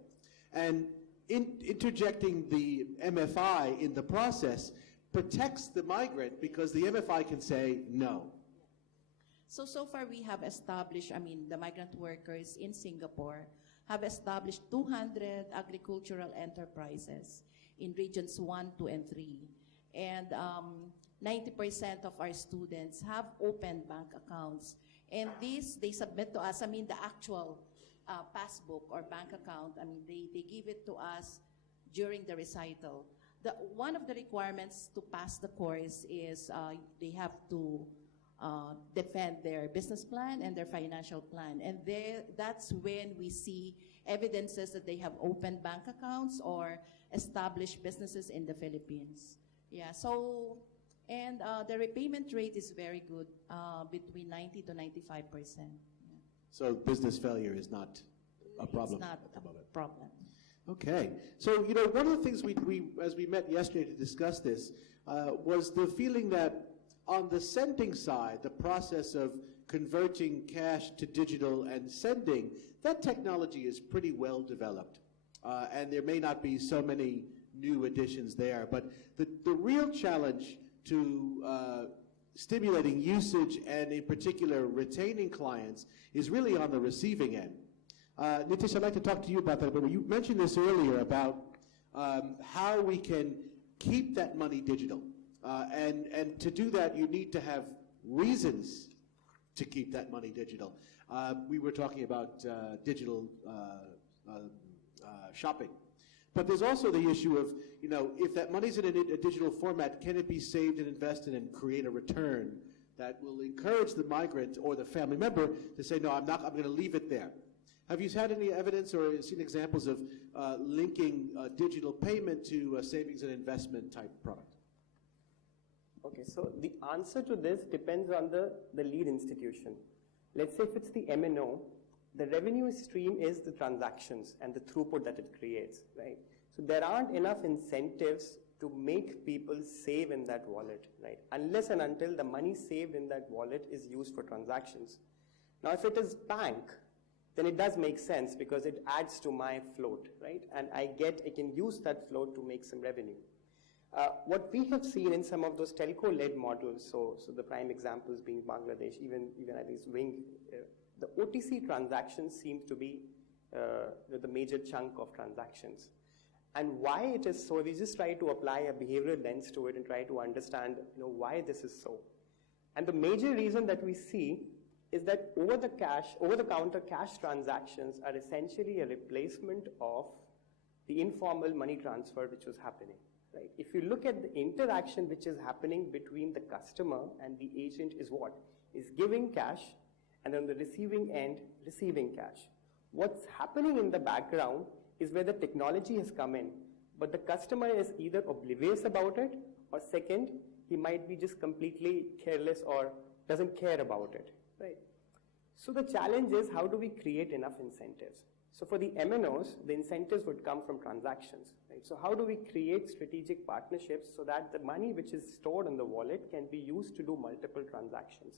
And interjecting the MFI in the process protects the migrant because the MFI can say no. So far we have established, the migrant workers in Singapore have established 200 agricultural enterprises in regions 1, 2, and 3. And 90% of our students have open bank accounts. And these, they submit to us, the actual passbook or bank account, they give it to us during the recital. One of the requirements to pass the course is they have to defend their business plan and their financial plan. And that's when we see evidences that they have opened bank accounts or established businesses in the Philippines. Yeah, so, and the repayment rate is very good, between 90 to 95%. Yeah. So business failure is not a problem It's not at the moment. a problem. Okay. So, one of the things we as we met yesterday to discuss this, was the feeling that on the sending side, the process of converting cash to digital and sending, that technology is pretty well developed. And there may not be so many new additions there. But the real challenge to stimulating usage and, in particular, retaining clients is really on the receiving end. Nitish, I'd like to talk to you about that, but you mentioned this earlier about how we can keep that money digital. And to do that, you need to have reasons to keep that money digital. We were talking about digital shopping. But there's also the issue of, if that money's in a digital format, can it be saved and invested and create a return that will encourage the migrant or the family member to say, no, I'm going to leave it there. Have you had any evidence or seen examples of linking digital payment to a savings and investment type product? Okay, so the answer to this depends on the lead institution. Let's say if it's the MNO, the revenue stream is the transactions and the throughput that it creates, right? So there aren't enough incentives to make people save in that wallet, right? Unless and until the money saved in that wallet is used for transactions. Now, if it is bank, then it does make sense because it adds to my float, right? And I can use that float to make some revenue. What we have seen in some of those telco-led models, so the prime examples being Bangladesh, even at least Wing, the OTC transactions seem to be the major chunk of transactions. And why it is so, we just try to apply a behavioral lens to it and try to understand why this is so. And the major reason that we see is that over-the-counter cash transactions are essentially a replacement of the informal money transfer which was happening. Right? If you look at the interaction which is happening between the customer and the agent is what? Is giving cash and on the receiving end, receiving cash. What's happening in the background is where the technology has come in, but the customer is either oblivious about it or second, he might be just completely careless or doesn't care about it. Right? So the challenge is how do we create enough incentives? So for the MNOs, the incentives would come from transactions. Right? So how do we create strategic partnerships so that the money which is stored in the wallet can be used to do multiple transactions?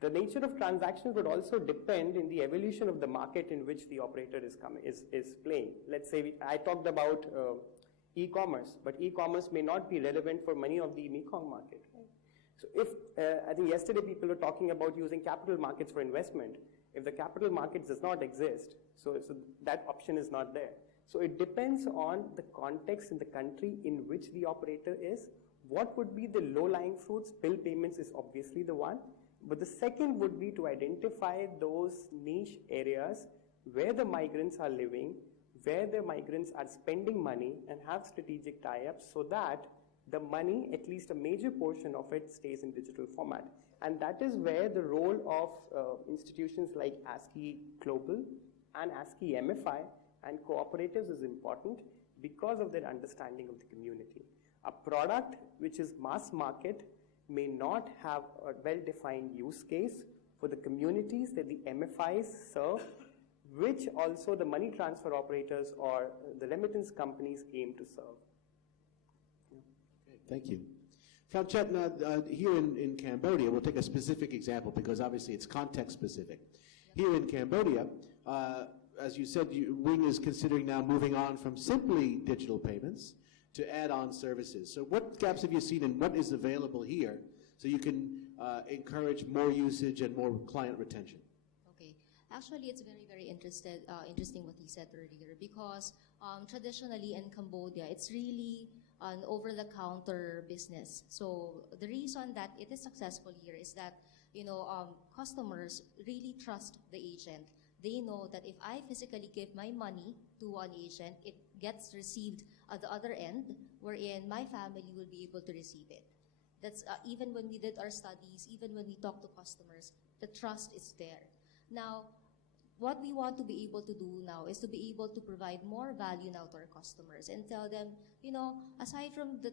The nature of transactions would also depend in the evolution of the market in which the operator is playing. Let's say I talked about e-commerce, but e-commerce may not be relevant for many of the Mekong market. Right? So if, I think yesterday people were talking about using capital markets for investment. If the capital markets does not exist, so that option is not there. So it depends on the context in the country in which the operator is. What would be the low-lying fruits? Bill payments is obviously the one. But the second would be to identify those niche areas where the migrants are living, where the migrants are spending money and have strategic tie-ups so that the money, at least a major portion of it, stays in digital format. And that is where the role of institutions like ASCII Global and ASCII MFI and cooperatives is important because of their understanding of the community. A product which is mass market may not have a well-defined use case for the communities that the MFIs serve, which also the money transfer operators or the remittance companies aim to serve. Okay, thank you. Franchet, here in Cambodia, we'll take a specific example because obviously it's context specific. Here in Cambodia, as you said, Wing is considering now moving on from simply digital payments to add-on services. So what gaps have you seen and what is available here so you can encourage more usage and more client retention? Okay. Actually, it's very interesting what he said earlier because traditionally in Cambodia, it's really an over-the-counter business. So the reason that it is successful here is that, customers really trust the agent. They know that if I physically give my money to an agent, it gets received at the other end, wherein my family will be able to receive it. That's even when we did our studies, even when we talk to customers, the trust is there. Now, what we want to be able to do now is to be able to provide more value now to our customers and tell them, aside from the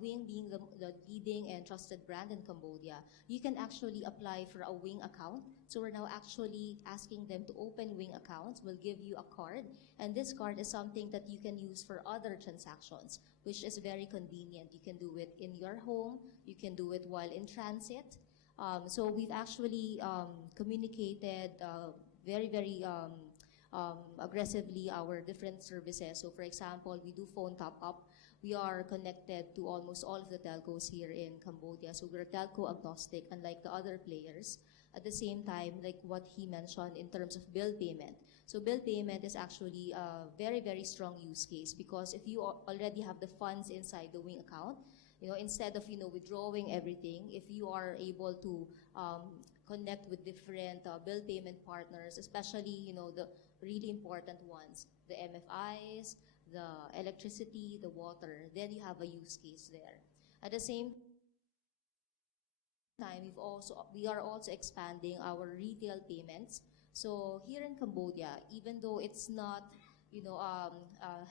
Wing being the leading and trusted brand in Cambodia, you can actually apply for a Wing account. So we're now actually asking them to open Wing accounts. We'll give you a card, and this card is something that you can use for other transactions, which is very convenient. You can do it in your home. You can do it while in transit. So we've actually communicated very aggressively our different services. So for example, we do phone top-up. We are connected to almost all of the telcos here in Cambodia. So we're telco agnostic, unlike the other players. At the same time, like what he mentioned in terms of bill payment. So bill payment is actually a very strong use case because if you already have the funds inside the Wing account, instead of withdrawing everything, if you are able to connect with different bill payment partners, especially the really important ones, the MFIs, the electricity, the water, then you have a use case there. At the same time, we are also expanding our retail payments. So here in Cambodia, even though it's not a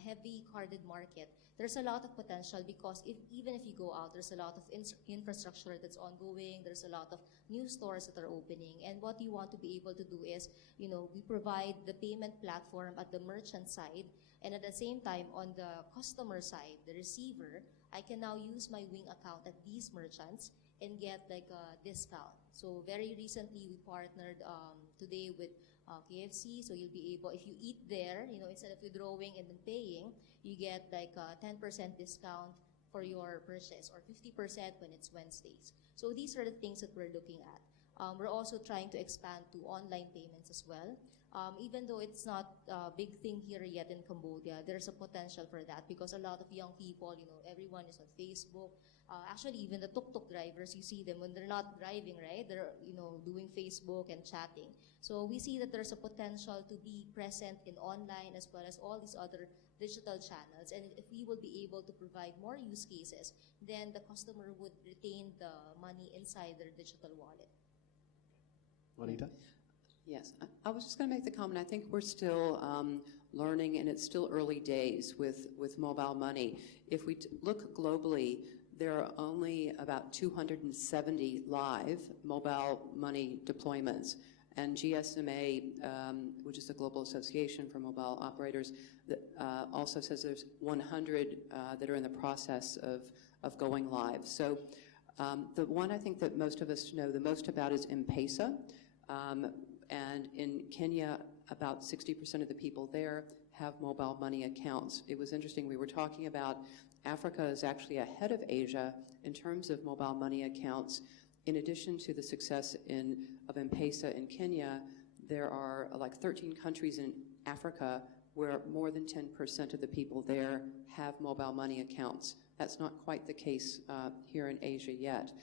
heavy carded market, there's a lot of potential because even if you go out, there's a lot of infrastructure that's ongoing. There's a lot of new stores that are opening. And what you want to be able to do is, we provide the payment platform at the merchant side. And at the same time, on the customer side, the receiver, I can now use my Wing account at these merchants and get like a discount. So very recently, we partnered today with KFC, so you'll be able, if you eat there, instead of withdrawing and then paying, you get like a 10% discount for your purchase or 50% when it's Wednesdays. So these are the things that we're looking at. We're also trying to expand to online payments as well. Even though it's not a big thing here yet in Cambodia, there's a potential for that because a lot of young people, everyone is on Facebook. Actually, even the tuk-tuk drivers, you see them when they're not driving, right? They're, doing Facebook and chatting. So we see that there's a potential to be present in online as well as all these other digital channels. And if we will be able to provide more use cases, then the customer would retain the money inside their digital wallet. Juanita? Yes, I was just going to make the comment. I think we're still learning, and it's still early days with mobile money. If we look globally, there are only about 270 live mobile money deployments. And GSMA, which is the Global Association for Mobile Operators, also says there's 100 that are in the process of going live. So the one I think that most of us know the most about is M-Pesa. And in Kenya, about 60% of the people there have mobile money accounts. It was interesting, we were talking about Africa is actually ahead of Asia in terms of mobile money accounts. In addition to the success of M-Pesa in Kenya, there are like 13 countries in Africa where more than 10% of the people there have mobile money accounts. That's not quite the case here in Asia yet.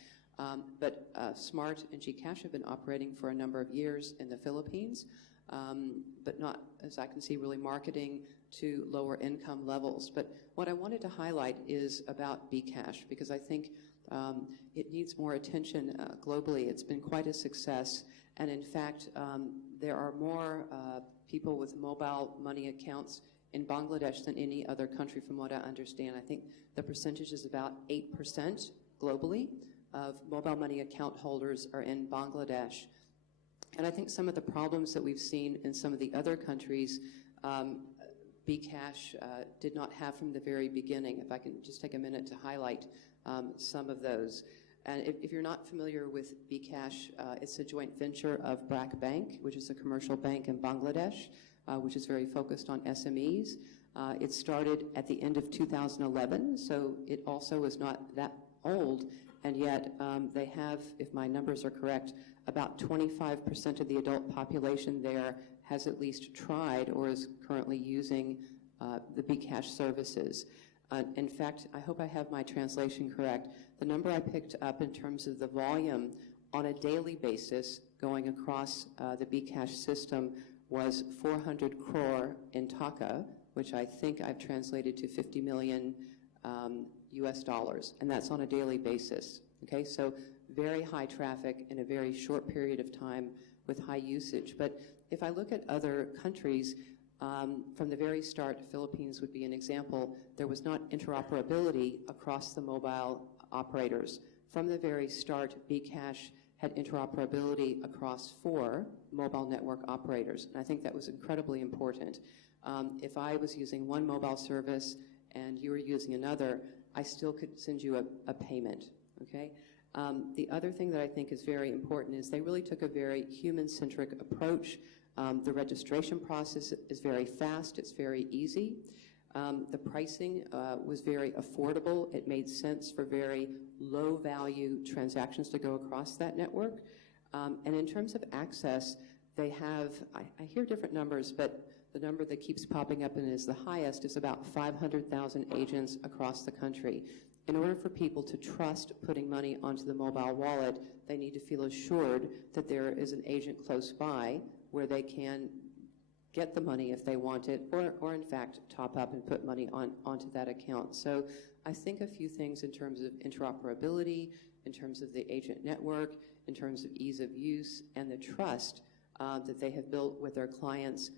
But Smart and GCash have been operating for a number of years in the Philippines, but not, as I can see, really marketing to lower income levels. But what I wanted to highlight is about Bcash, because I think it needs more attention globally. It's been quite a success, and in fact, there are more people with mobile money accounts in Bangladesh than any other country, from what I understand. I think the percentage is about 8% globally of mobile money account holders are in Bangladesh. And I think some of the problems that we've seen in some of the other countries, Bcash did not have from the very beginning. If I can just take a minute to highlight some of those. And if you're not familiar with Bcash, it's a joint venture of BRAC Bank, which is a commercial bank in Bangladesh, which is very focused on SMEs. It started at the end of 2011, so it also is not that old, and yet they have, if my numbers are correct, about 25% of the adult population there has at least tried or is currently using the Bcash services. In fact, I hope I have my translation correct. The number I picked up in terms of the volume on a daily basis going across the Bcash system was 400 crore in taka, which I think I've translated to 50 million US dollars, and that's on a daily basis. Okay, so very high traffic in a very short period of time with high usage. But if I look at other countries, from the very start, Philippines would be an example, there was not interoperability across the mobile operators. From the very start, Bcash had interoperability across 4 mobile network operators, and I think that was incredibly important. If I was using one mobile service and you were using another, I still could send you a payment, okay? The other thing that I think is very important is they really took a very human-centric approach. The registration process is very fast, it's very easy. The pricing was very affordable. It made sense for very low-value transactions to go across that network. And in terms of access, they have, I hear different numbers, but the number that keeps popping up and is the highest is about 500,000 agents across the country. In order for people to trust putting money onto the mobile wallet, they need to feel assured that there is an agent close by where they can get the money if they want it, or in fact top up and put money onto that account. So I think a few things in terms of interoperability, in terms of the agent network, in terms of ease of use, and the trust that they have built with their clients,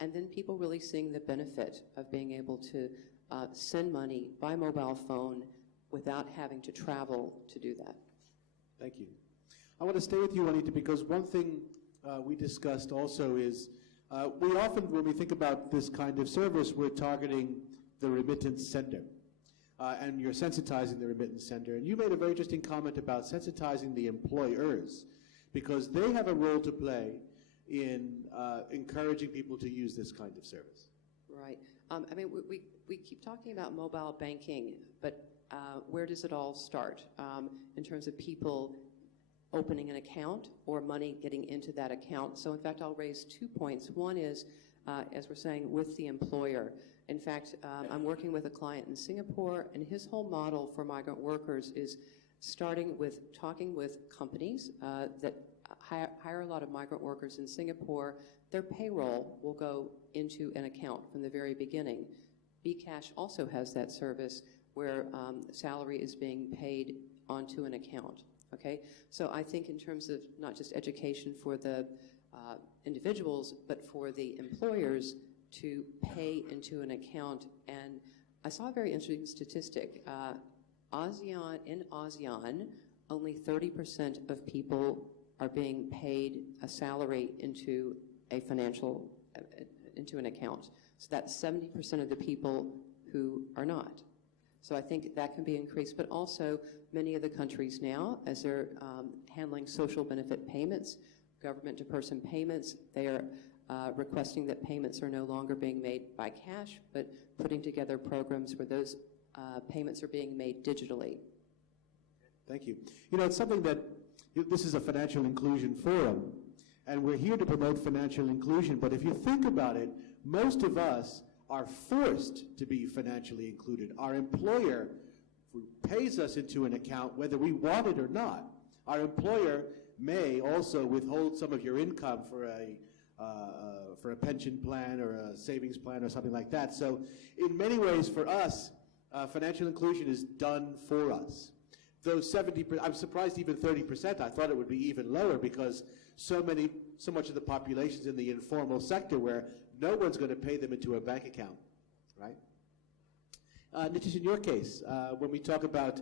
and then people really seeing the benefit of being able to send money by mobile phone without having to travel to do that. Thank you. I want to stay with you, Juanita, because one thing we discussed also is we often, when we think about this kind of service, we're targeting the remittance sender. And you're sensitizing the remittance sender. And you made a very interesting comment about sensitizing the employers, because they have a role to play in encouraging people to use this kind of service. Right. I mean, we keep talking about mobile banking, but where does it all start in terms of people opening an account or money getting into that account? So in fact, I'll raise 2 points. One is, as we're saying, with the employer. In fact, I'm working with a client in Singapore, and his whole model for migrant workers is starting with talking with companies that hire a lot of migrant workers in Singapore. Their payroll will go into an account from the very beginning. Bcash also has that service where salary is being paid onto an account. Okay, so I think in terms of not just education for the individuals, but for the employers to pay into an account. And I saw a very interesting statistic. In ASEAN, only 30% of people are being paid a salary into a financial, into an account. So that's 70% of the people who are not. So I think that can be increased, but also many of the countries now, as they're handling social benefit payments, government-to-person payments, they are requesting that payments are no longer being made by cash, but putting together programs where those payments are being made digitally. Thank you. You know, it's something that, this is a financial inclusion forum, and we're here to promote financial inclusion, but if you think about it, most of us are forced to be financially included. Our employer pays us into an account whether we want it or not. Our employer may also withhold some of your income for a pension plan or a savings plan or something like that. So in many ways for us, financial inclusion is done for us. those 70%, I'm surprised even 30%. I thought it would be even lower because so much of the population's in the informal sector where no one's going to pay them into a bank account, right? Nitish, in your case, when we talk about,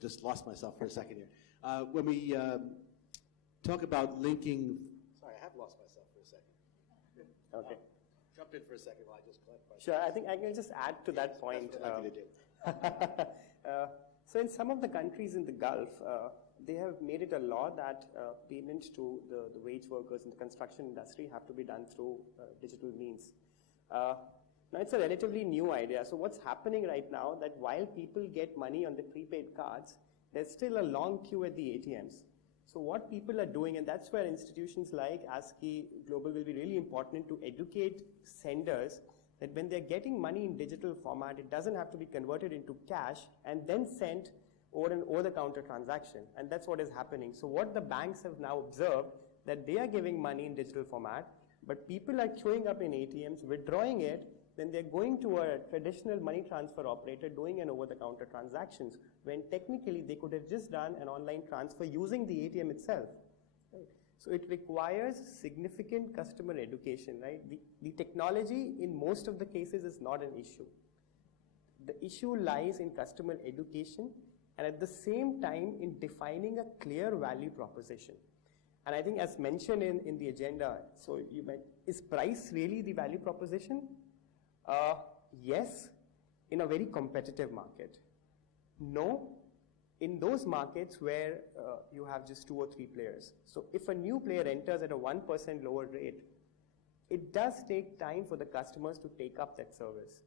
just lost myself for a second here. When we talk about linking, sorry, I have lost myself for a second. Okay. Jump in for a second while I just clarify. Sure, I think I can just add to that point. That's what I'm going to do. So in some of the countries in the Gulf, they have made it a law that payments to the wage workers in the construction industry have to be done through digital means. Now it's a relatively new idea. So what's happening right now that while people get money on the prepaid cards, there's still a long queue at the ATMs. So what people are doing, and that's where institutions like ASCII Global will be really important to educate senders that when they're getting money in digital format, it doesn't have to be converted into cash and then sent over an over-the-counter transaction. And that's what is happening. So what the banks have now observed, that they are giving money in digital format, but people are queuing up in ATMs, withdrawing it, then they're going to a traditional money transfer operator doing an over-the-counter transactions, when technically they could have just done an online transfer using the ATM itself. Right? So it requires significant customer education, right? The technology in most of the cases is not an issue. The issue lies in customer education and at the same time in defining a clear value proposition. And I think as mentioned in the agenda, so is price really the value proposition? Yes, in a very competitive market. No, in those markets where you have just 2 or 3 players. So if a new player enters at a 1% lower rate, it does take time for the customers to take up that service.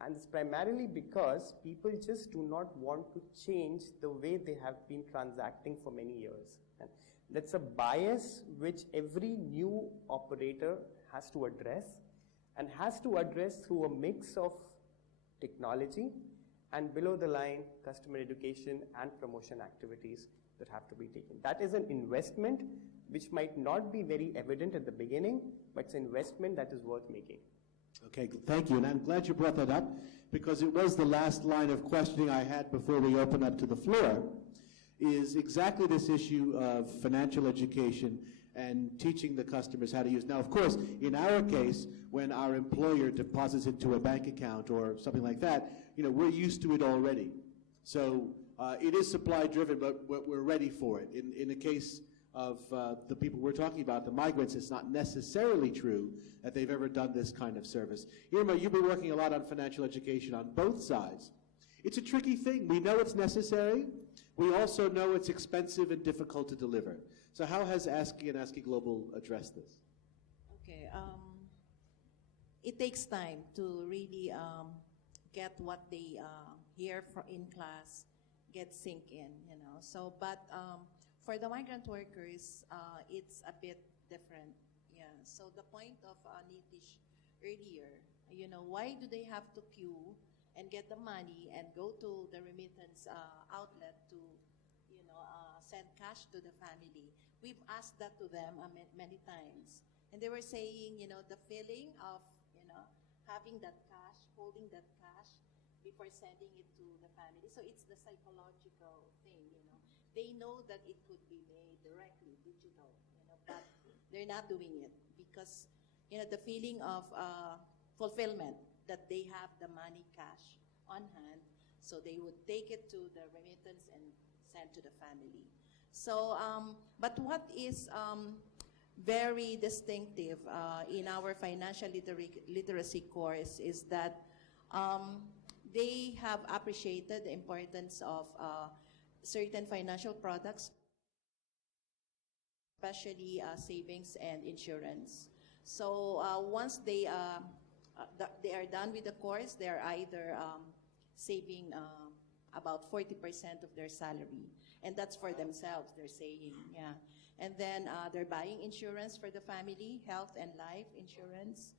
And it's primarily because people just do not want to change the way they have been transacting for many years. And that's a bias which every new operator has to address, and has to address through a mix of technology and below the line customer education and promotion activities that have to be taken. That is an investment which might not be very evident at the beginning, but it's an investment that is worth making. Okay, thank you. And I'm glad you brought that up because it was the last line of questioning I had before we open up to the floor, is exactly this issue of financial education and teaching the customers how to use. Now, of course, in our case, when our employer deposits into a bank account or something like that, we're used to it already. So it is supply driven, but we're ready for it. In the case of the people we're talking about, the migrants, it's not necessarily true that they've ever done this kind of service. Irma, you've been working a lot on financial education on both sides. It's a tricky thing. We know it's necessary. We also know it's expensive and difficult to deliver. So how has ASCII and ASCII Global addressed this? Okay, it takes time to really get what they hear in class, get sink in, So, but for the migrant workers, it's a bit different. Yeah. So the point of Nitish earlier, why do they have to queue and get the money and go to the remittance outlet to, send cash to the family? We've asked that to them many times. And they were saying, the feeling of, having that cash, holding that cash before sending it to the family. So it's the psychological thing, They know that it could be made directly, digital, but they're not doing it because, the feeling of fulfillment that they have the money cash on hand, so they would take it to the remittance and send to the family. So, but what is very distinctive in our financial literacy course is that they have appreciated the importance of certain financial products, especially savings and insurance. So once they are done with the course, they are either saving about 40% of their salary. And that's for themselves, they're saying, yeah. And then they're buying insurance for the family, health and life insurance.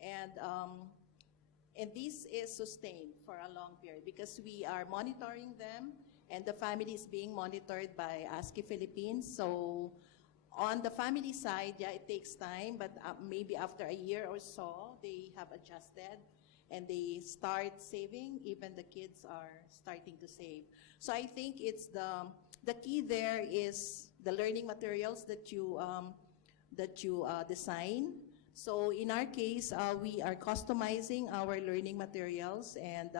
And this is sustained for a long period because we are monitoring them, and the family is being monitored by ASCII Philippines. So on the family side, yeah, it takes time, but maybe after a year or so, they have adjusted. and they start saving. Even the kids are starting to save. So I think it's the key there is the learning materials that you design. So in our case, we are customizing our learning materials, and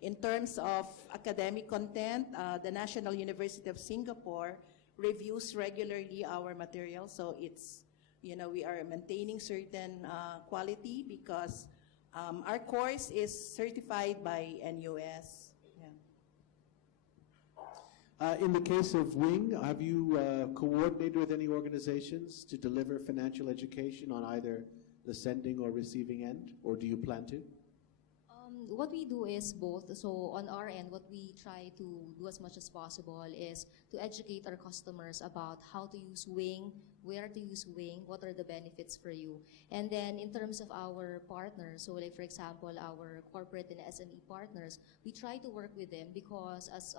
in terms of academic content, the National University of Singapore reviews regularly our materials. So it's, we are maintaining certain quality because our course is certified by NUS. In the case of Wing, have you coordinated with any organizations to deliver financial education on either the sending or receiving end, or do you plan to? What we do is both. So on our end, what we try to do as much as possible is to educate our customers about how to use Wing, where to use Wing, what are the benefits for you. And then in terms of our partners, so like for example, our corporate and SME partners, we try to work with them because as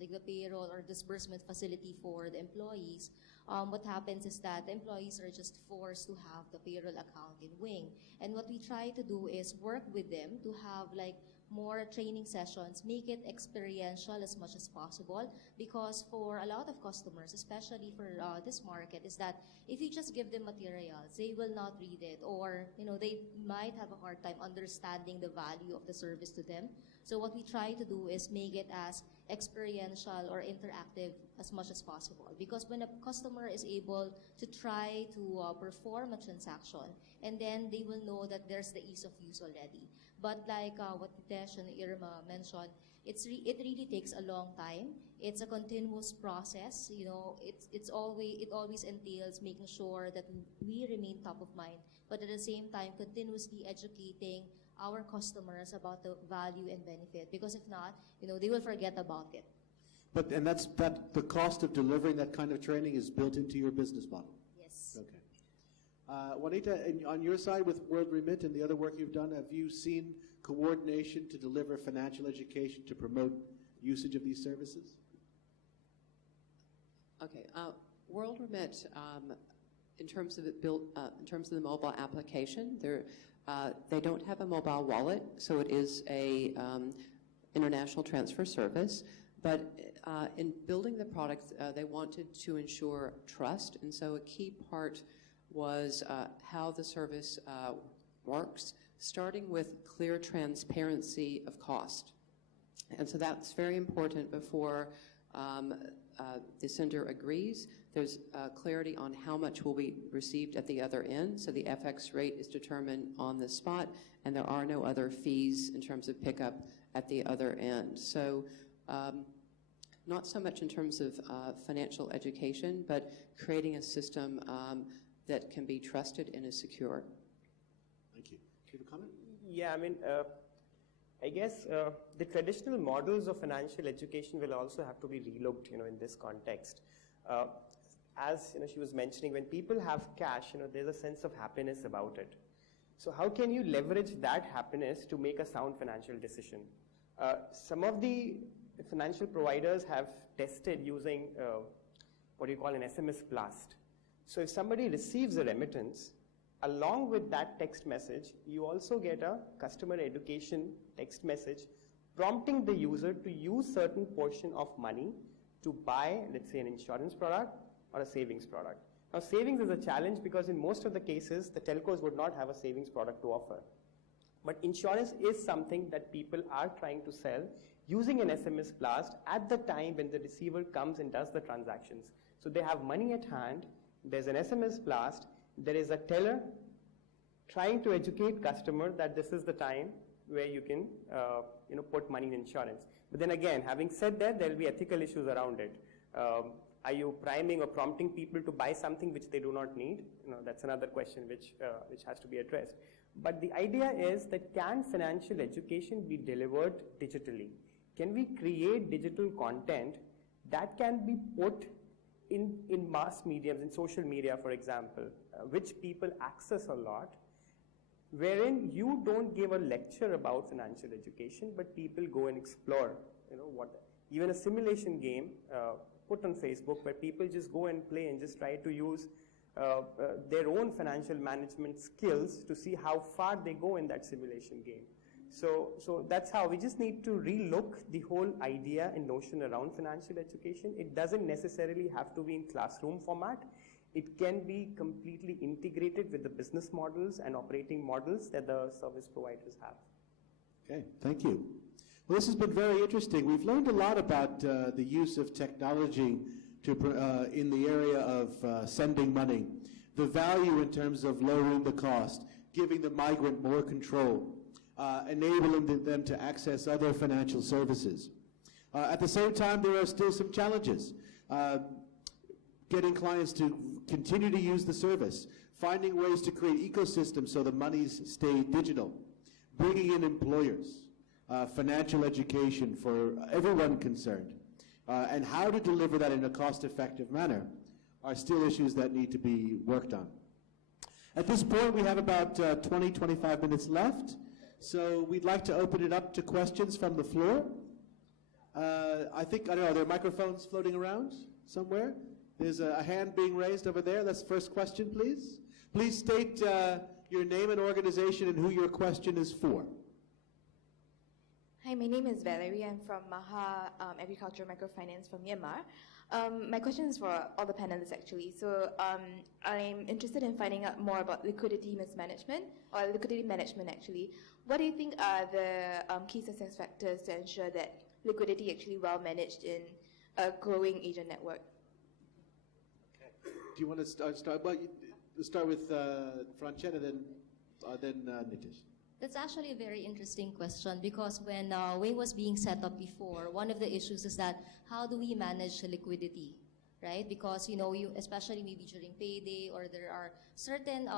like the payroll or disbursement facility for the employees, what happens is that the employees are just forced to have the payroll account in Wing. And what we try to do is work with them to have like more training sessions, make it experiential as much as possible, because for a lot of customers, especially for this market, is that if you just give them materials, they will not read it, or they might have a hard time understanding the value of the service to them. So what we try to do is make it as experiential or interactive as much as possible, because when a customer is able to try to perform a transaction, and then they will know that there's the ease of use already. But like what Hitesh and Irma mentioned, it really takes a long time. It's a continuous process. It always entails making sure that we remain top of mind, but at the same time continuously educating our customers about the value and benefit. Because if not, they will forget about it. But the cost of delivering that kind of training is built into your business model. Yes. Okay. Juanita, on your side with World Remit and the other work you've done, have you seen coordination to deliver financial education to promote usage of these services? Okay. World Remit, in terms of in terms of the mobile application, they don't have a mobile wallet, so it is a international transfer service. But in building the product, they wanted to ensure trust, and so a key part was how the service works, starting with clear transparency of cost. And so that's very important before the sender agrees. There's clarity on how much will be received at the other end, so the FX rate is determined on the spot, and there are no other fees in terms of pickup at the other end. So not so much in terms of financial education, but creating a system that can be trusted and is secure. Thank you. Do you have a comment? Yeah, I guess the traditional models of financial education will also have to be relooked, in this context. As she was mentioning, when people have cash, there's a sense of happiness about it. So how can you leverage that happiness to make a sound financial decision? Some of the financial providers have tested using what you call an SMS blast. So if somebody receives a remittance, along with that text message, you also get a customer education text message prompting the user to use certain portion of money to buy, let's say, an insurance product or a savings product. Now, savings is a challenge because in most of the cases, the telcos would not have a savings product to offer. But insurance is something that people are trying to sell using an SMS blast at the time when the receiver comes and does the transactions. So they have money at hand, there's an SMS blast, there is a teller trying to educate customer that this is the time where you can put money in insurance. But then again, having said that, there will be ethical issues around it. Are you priming or prompting people to buy something which they do not need? That's another question which has to be addressed. But the idea is that can financial education be delivered digitally? Can we create digital content that can be put in mass mediums, in social media, for example, which people access a lot, wherein you don't give a lecture about financial education, but people go and explore, even a simulation game put on Facebook where people just go and play and just try to use their own financial management skills to see how far they go in that simulation game. So that's how we just need to relook the whole idea and notion around financial education. It doesn't necessarily have to be in classroom format. It can be completely integrated with the business models and operating models that the service providers have. Okay, thank you. Well, this has been very interesting. We've learned a lot about the use of technology in the area of sending money, the value in terms of lowering the cost, giving the migrant more control, enabling them to access other financial services. At the same time, there are still some challenges. Getting clients to continue to use the service, finding ways to create ecosystems so the monies stay digital, bringing in employers, financial education for everyone concerned, and how to deliver that in a cost-effective manner are still issues that need to be worked on. At this point, we have about 20, 25 minutes left, so we'd like to open it up to questions from the floor. I don't know, are there microphones floating around somewhere? There's a hand being raised over there. That's the first question, please. Please state your name and organization and who your question is for. Hi, my name is Valerie. I'm from Maha Agriculture Microfinance from Myanmar. My question is for all the panelists, actually. So I'm interested in finding out more about liquidity mismanagement, or liquidity management, actually. What do you think are the key success factors to ensure that liquidity actually well managed in a growing agent network? Do you want to start? Well, start with Franchetta, then Nitish. That's actually a very interesting question, because when Wing was being set up before, one of the issues is that how do we manage liquidity, right? Because, especially maybe during payday, or there are certain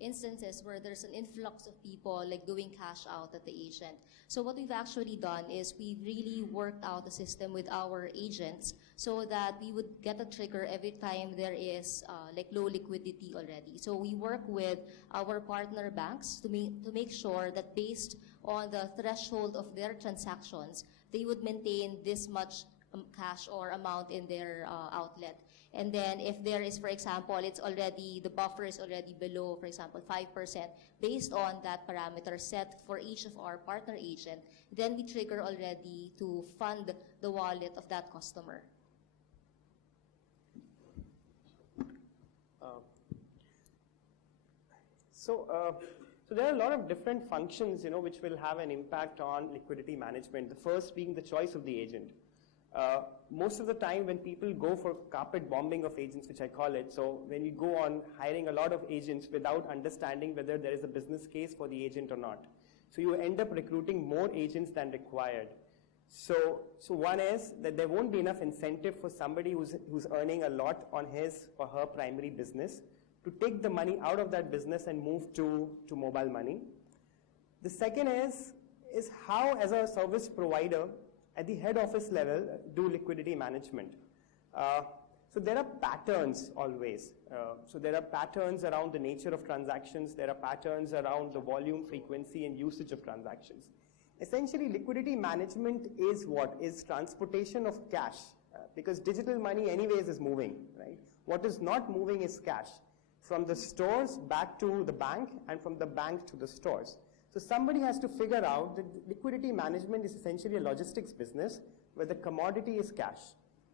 instances where there's an influx of people like doing cash out at the agent. So what we've actually done is we've really worked out a system with our agents so that we would get a trigger every time there is like low liquidity already. So we work with our partner banks to make sure that based on the threshold of their transactions, they would maintain this much cash or amount in their outlet. And then if there is, for example, the buffer is already below, for example, 5%, based on that parameter set for each of our partner agent, then we trigger already to fund the wallet of that customer. So there are a lot of different functions, which will have an impact on liquidity management. The first being the choice of the agent. Most of the time when people go for carpet bombing of agents, which I call it, so when you go on hiring a lot of agents without understanding whether there is a business case for the agent or not. So you end up recruiting more agents than required. So one is that there won't be enough incentive for somebody who's earning a lot on his or her primary business to take the money out of that business and move to mobile money. The second is how, as a service provider, at the head office level, do liquidity management. So there are patterns always. So there are patterns around the nature of transactions. There are patterns around the volume, frequency, and usage of transactions. Essentially, liquidity management is what? Is transportation of cash. Because digital money anyways is moving, right? What is not moving is cash. From the stores back to the bank, and from the bank to the stores. So somebody has to figure out that liquidity management is essentially a logistics business where the commodity is cash,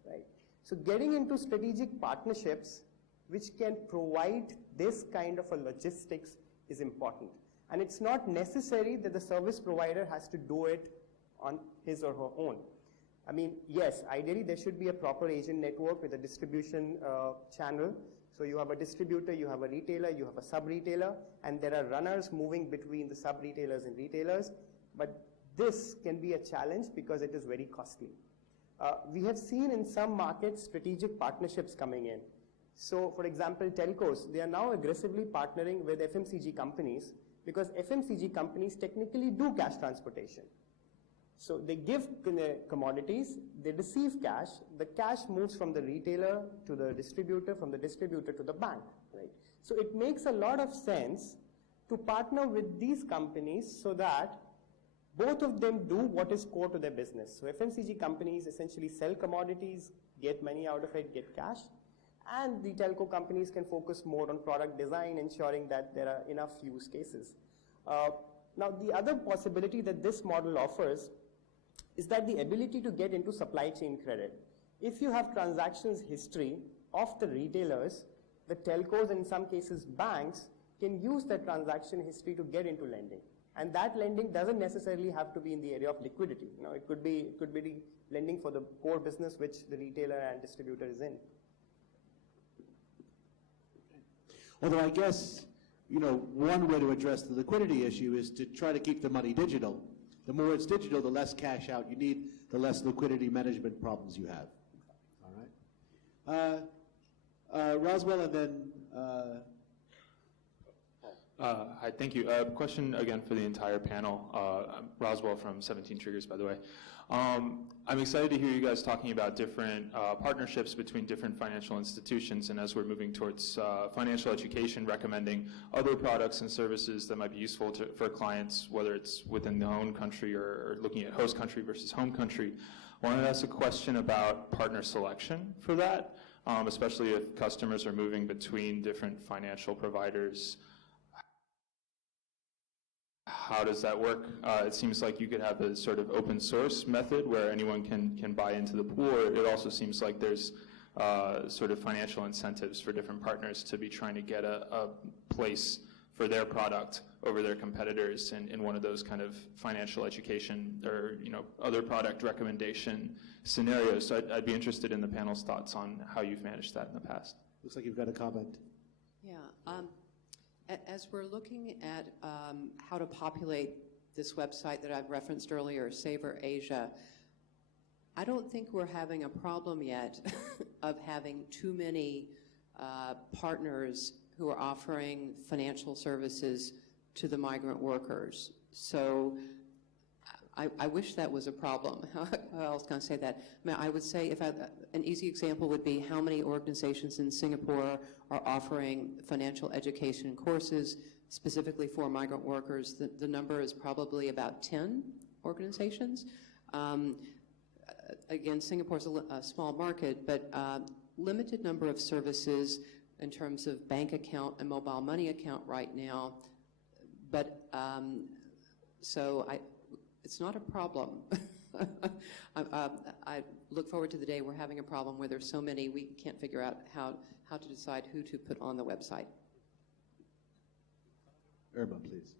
right? So getting into strategic partnerships which can provide this kind of a logistics is important. And it's not necessary that the service provider has to do it on his or her own. I mean, yes, ideally there should be a proper agent network with a distribution channel. So you have a distributor, you have a retailer, you have a sub-retailer, and there are runners moving between the sub-retailers and retailers. But this can be a challenge because it is very costly. We have seen in some markets strategic partnerships coming in. So, for example, telcos, they are now aggressively partnering with FMCG companies because FMCG companies technically do cash transportation. So they give commodities, they receive cash, the cash moves from the retailer to the distributor, from the distributor to the bank, right? So it makes a lot of sense to partner with these companies so that both of them do what is core to their business. So FMCG companies essentially sell commodities, get money out of it, get cash, and the telco companies can focus more on product design, ensuring that there are enough use cases. Now, the other possibility that this model offers is that the ability to get into supply chain credit. If you have transactions history of the retailers, the telcos, and in some cases banks, can use that transaction history to get into lending. And that lending doesn't necessarily have to be in the area of liquidity. It could be the lending for the core business which the retailer and distributor is in. Although I guess, one way to address the liquidity issue is to try to keep the money digital. The more it's digital, the less cash out you need, the less liquidity management problems you have. All right. Roswell, and then... Hi, thank you. Question again for the entire panel. I'm Roswell from 17 Triggers, by the way. I'm excited to hear you guys talking about different partnerships between different financial institutions, and as we're moving towards financial education, recommending other products and services that might be useful for clients, whether it's within their own country or looking at host country versus home country. I wanted to ask a question about partner selection for that, especially if customers are moving between different financial providers. How does that work? It seems like you could have a sort of open source method where anyone can buy into the pool, or it also seems like there's sort of financial incentives for different partners to be trying to get a place for their product over their competitors in one of those kind of financial education or other product recommendation scenarios. So I'd be interested in the panel's thoughts on how you've managed that in the past. Looks like you've got a comment. Yeah. As we're looking at how to populate this website that I've referenced earlier, Savor Asia, I don't think we're having a problem yet of having too many partners who are offering financial services to the migrant workers. So I wish that was a problem. How else can I say that? I would say an easy example would be how many organizations in Singapore are offering financial education courses specifically for migrant workers. The number is probably about 10 organizations. Again, Singapore's a small market, but limited number of services in terms of bank account and mobile money account right now. But it's not a problem. I look forward to the day we're having a problem where there's so many we can't figure out how to decide who to put on the website. Irma, please.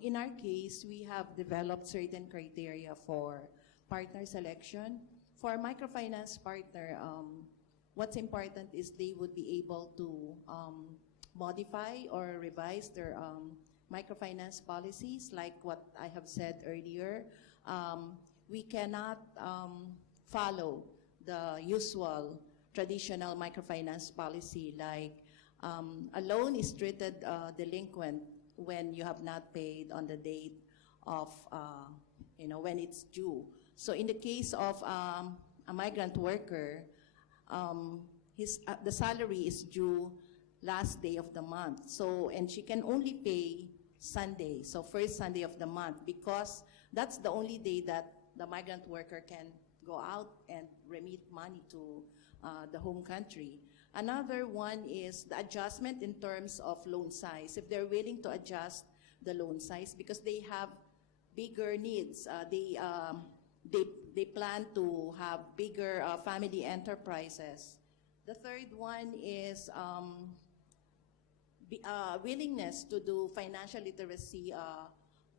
In our case, we have developed certain criteria for partner selection. For a microfinance partner, what's important is they would be able to modify or revise their microfinance policies, like what I have said earlier. We cannot follow the usual traditional microfinance policy, like a loan is treated delinquent when you have not paid on the date of, when it's due. So in the case of a migrant worker, the salary is due last day of the month. So, and she can only pay Sunday, so first Sunday of the month, because that's the only day that the migrant worker can go out and remit money to the home country. Another one is the adjustment in terms of loan size. If they're willing to adjust the loan size because they have bigger needs, they plan to have bigger family enterprises. The third one is willingness to do financial literacy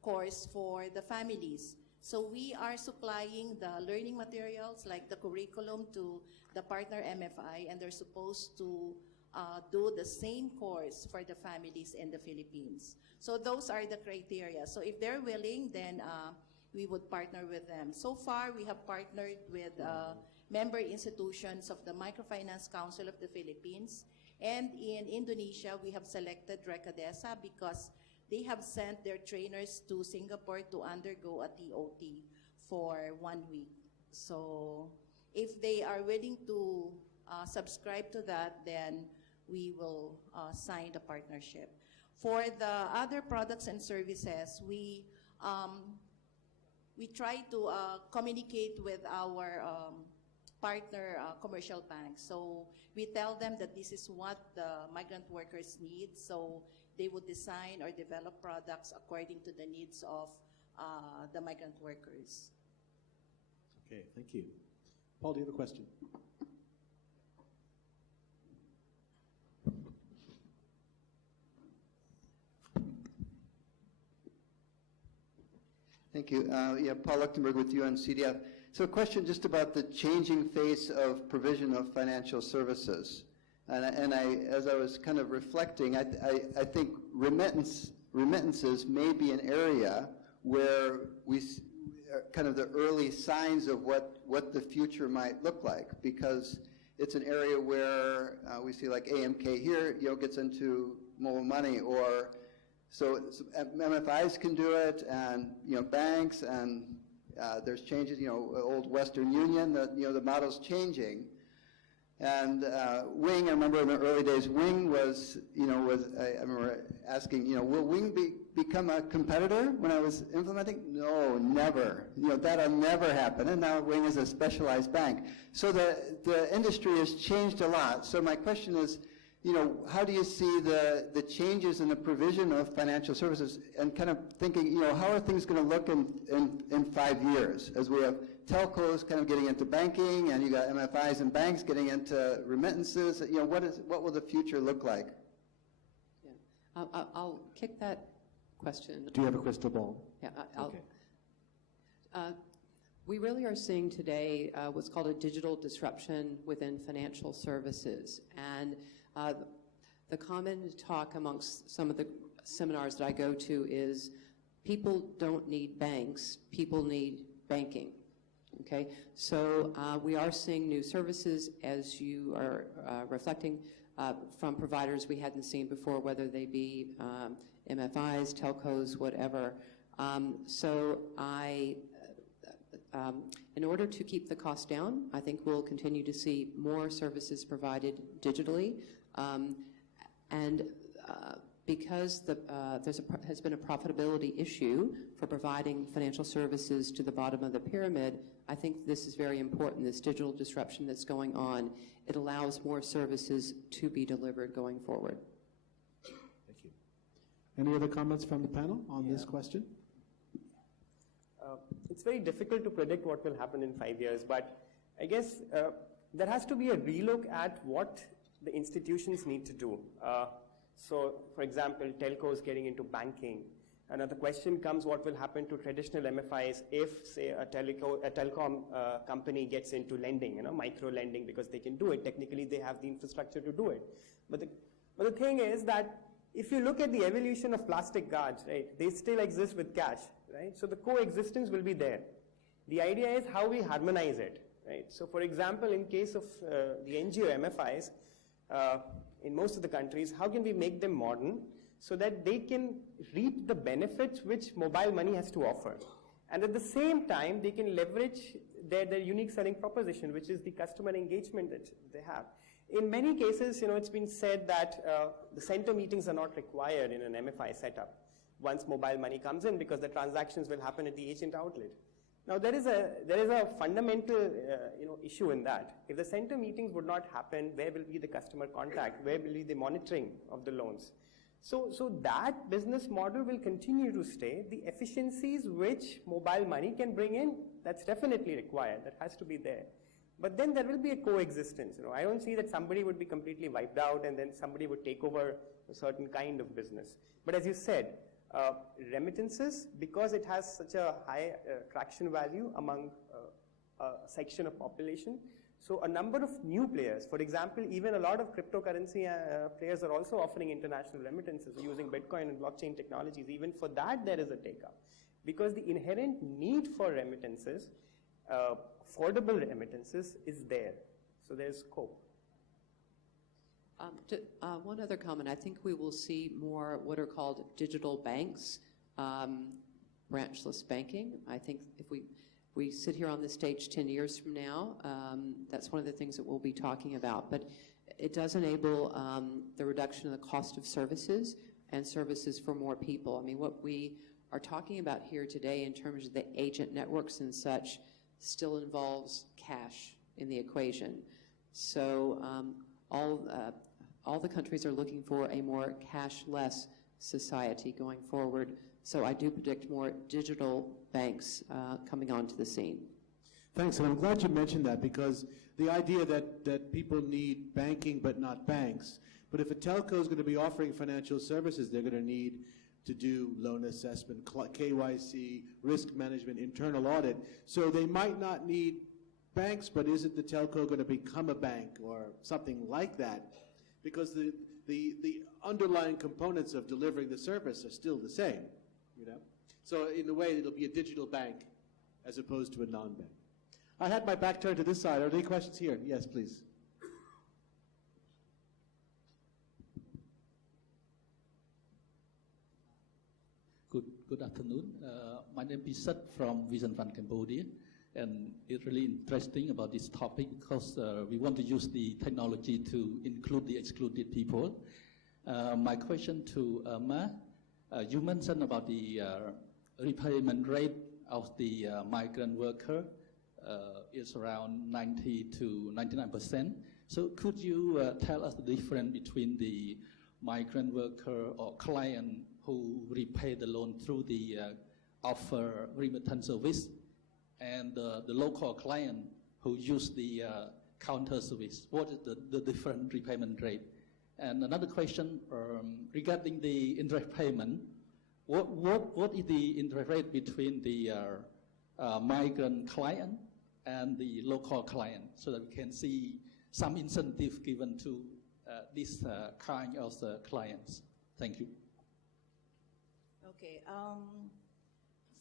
course for the families. So we are supplying the learning materials like the curriculum to the partner MFI, and they're supposed to do the same course for the families in the Philippines. So those are the criteria. So if they're willing, then we would partner with them. So far, we have partnered with member institutions of the Microfinance Council of the Philippines. And in Indonesia, we have selected Recadesa because they have sent their trainers to Singapore to undergo a TOT for 1 week. So if they are willing to subscribe to that, then we will sign the partnership. For the other products and services, we try to communicate with our partner commercial banks. So we tell them that this is what the migrant workers need, so they would design or develop products according to the needs of the migrant workers. Okay, thank you. Paul, do you have a question? Thank you. Yeah, Paul Lechtenberg with UNCDF. So a question just about the changing face of provision of financial services. And as I was kind of reflecting, I think remittances may be an area where we kind of the early signs of what the future might look like, because it's an area where we see like AMK here, gets into mobile money, or so MFIs can do it, and banks, and there's changes. Old Western Union, the model's changing, and Wing. I remember in the early days, Wing was I remember asking, will Wing become a competitor when I was implementing? No, never. That'll never happen. And now Wing is a specialized bank. So the industry has changed a lot. So my question is, how do you see the changes in the provision of financial services, and kind of thinking, how are things going to look in 5 years as we have telcos kind of getting into banking, and you got MFIs and banks getting into remittances? What will the future look like? Yeah. I'll kick that question. Do you have a crystal ball? Yeah, Okay. We really are seeing today what's called a digital disruption within financial services. And the common talk amongst some of the seminars that I go to is people don't need banks, people need banking. Okay, so we are seeing new services, as you are reflecting, from providers we hadn't seen before, whether they be MFIs, telcos, whatever. In order to keep the cost down, I think we'll continue to see more services provided digitally. Because there has been a profitability issue for providing financial services to the bottom of the pyramid, I think this is very important, this digital disruption that's going on. It allows more services to be delivered going forward. Thank you. Any other comments from the panel on this question? It's very difficult to predict what will happen in 5 years, but I guess there has to be a relook at what the institutions need to do. So, for example, telcos getting into banking. Another question comes, what will happen to traditional MFIs if, say, a telecom company gets into lending, micro lending, because they can do it. Technically, they have the infrastructure to do it. But the thing is that if you look at the evolution of plastic cards, right, they still exist with cash, right? So the coexistence will be there. The idea is how we harmonize it, right? So, for example, in case of the NGO MFIs, in most of the countries, how can we make them modern so that they can reap the benefits which mobile money has to offer? And at the same time, they can leverage their unique selling proposition, which is the customer engagement that they have. In many cases, it's been said that the center meetings are not required in an MFI setup once mobile money comes in, because the transactions will happen at the agent outlet. Now, there is a fundamental issue in that. If the center meetings would not happen, where will be the customer contact? Where will be the monitoring of the loans? So that business model will continue to stay. The efficiencies which mobile money can bring in, that's definitely required. That has to be there. But then there will be a coexistence. I don't see that somebody would be completely wiped out and then somebody would take over a certain kind of business. But as you said, remittances, because it has such a high traction value among a section of population, so a number of new players, for example, even a lot of cryptocurrency players are also offering international remittances using Bitcoin and blockchain technologies. Even for that, there is a take-up, because the inherent need for remittances, affordable remittances, is there. So there's scope. One other comment. I think we will see more what are called digital banks, branchless banking. I think if we sit here on this stage 10 years from now, that's one of the things that we'll be talking about. But it does enable the reduction of the cost of services and services for more people. I mean, what we are talking about here today in terms of the agent networks and such still involves cash in the equation. So all the countries are looking for a more cashless society going forward. So I do predict more digital banks coming onto the scene. Thanks, and I'm glad you mentioned that, because the idea that people need banking but not banks, but if a telco is going to be offering financial services, they're going to need to do loan assessment, KYC, risk management, internal audit. So they might not need banks, but isn't the telco going to become a bank or something like that? Because the underlying components of delivering the service are still the same, you know? So in a way, it'll be a digital bank as opposed to a non-bank. I had my back turned to this side. Are there any questions here? Yes, please. Good afternoon. My name is Sat from Vision Fund Cambodia, and it's really interesting about this topic because we want to use the technology to include the excluded people. My question to Irma, you mentioned about the repayment rate of the migrant worker is around 90 to 99%. So could you tell us the difference between the migrant worker or client who repay the loan through the offer remittance service and the local client who use the counter service? What is the different repayment rate? And another question regarding the interest payment, what is the interest rate between the migrant client and the local client, so that we can see some incentive given to this kind of clients? Thank you. Okay.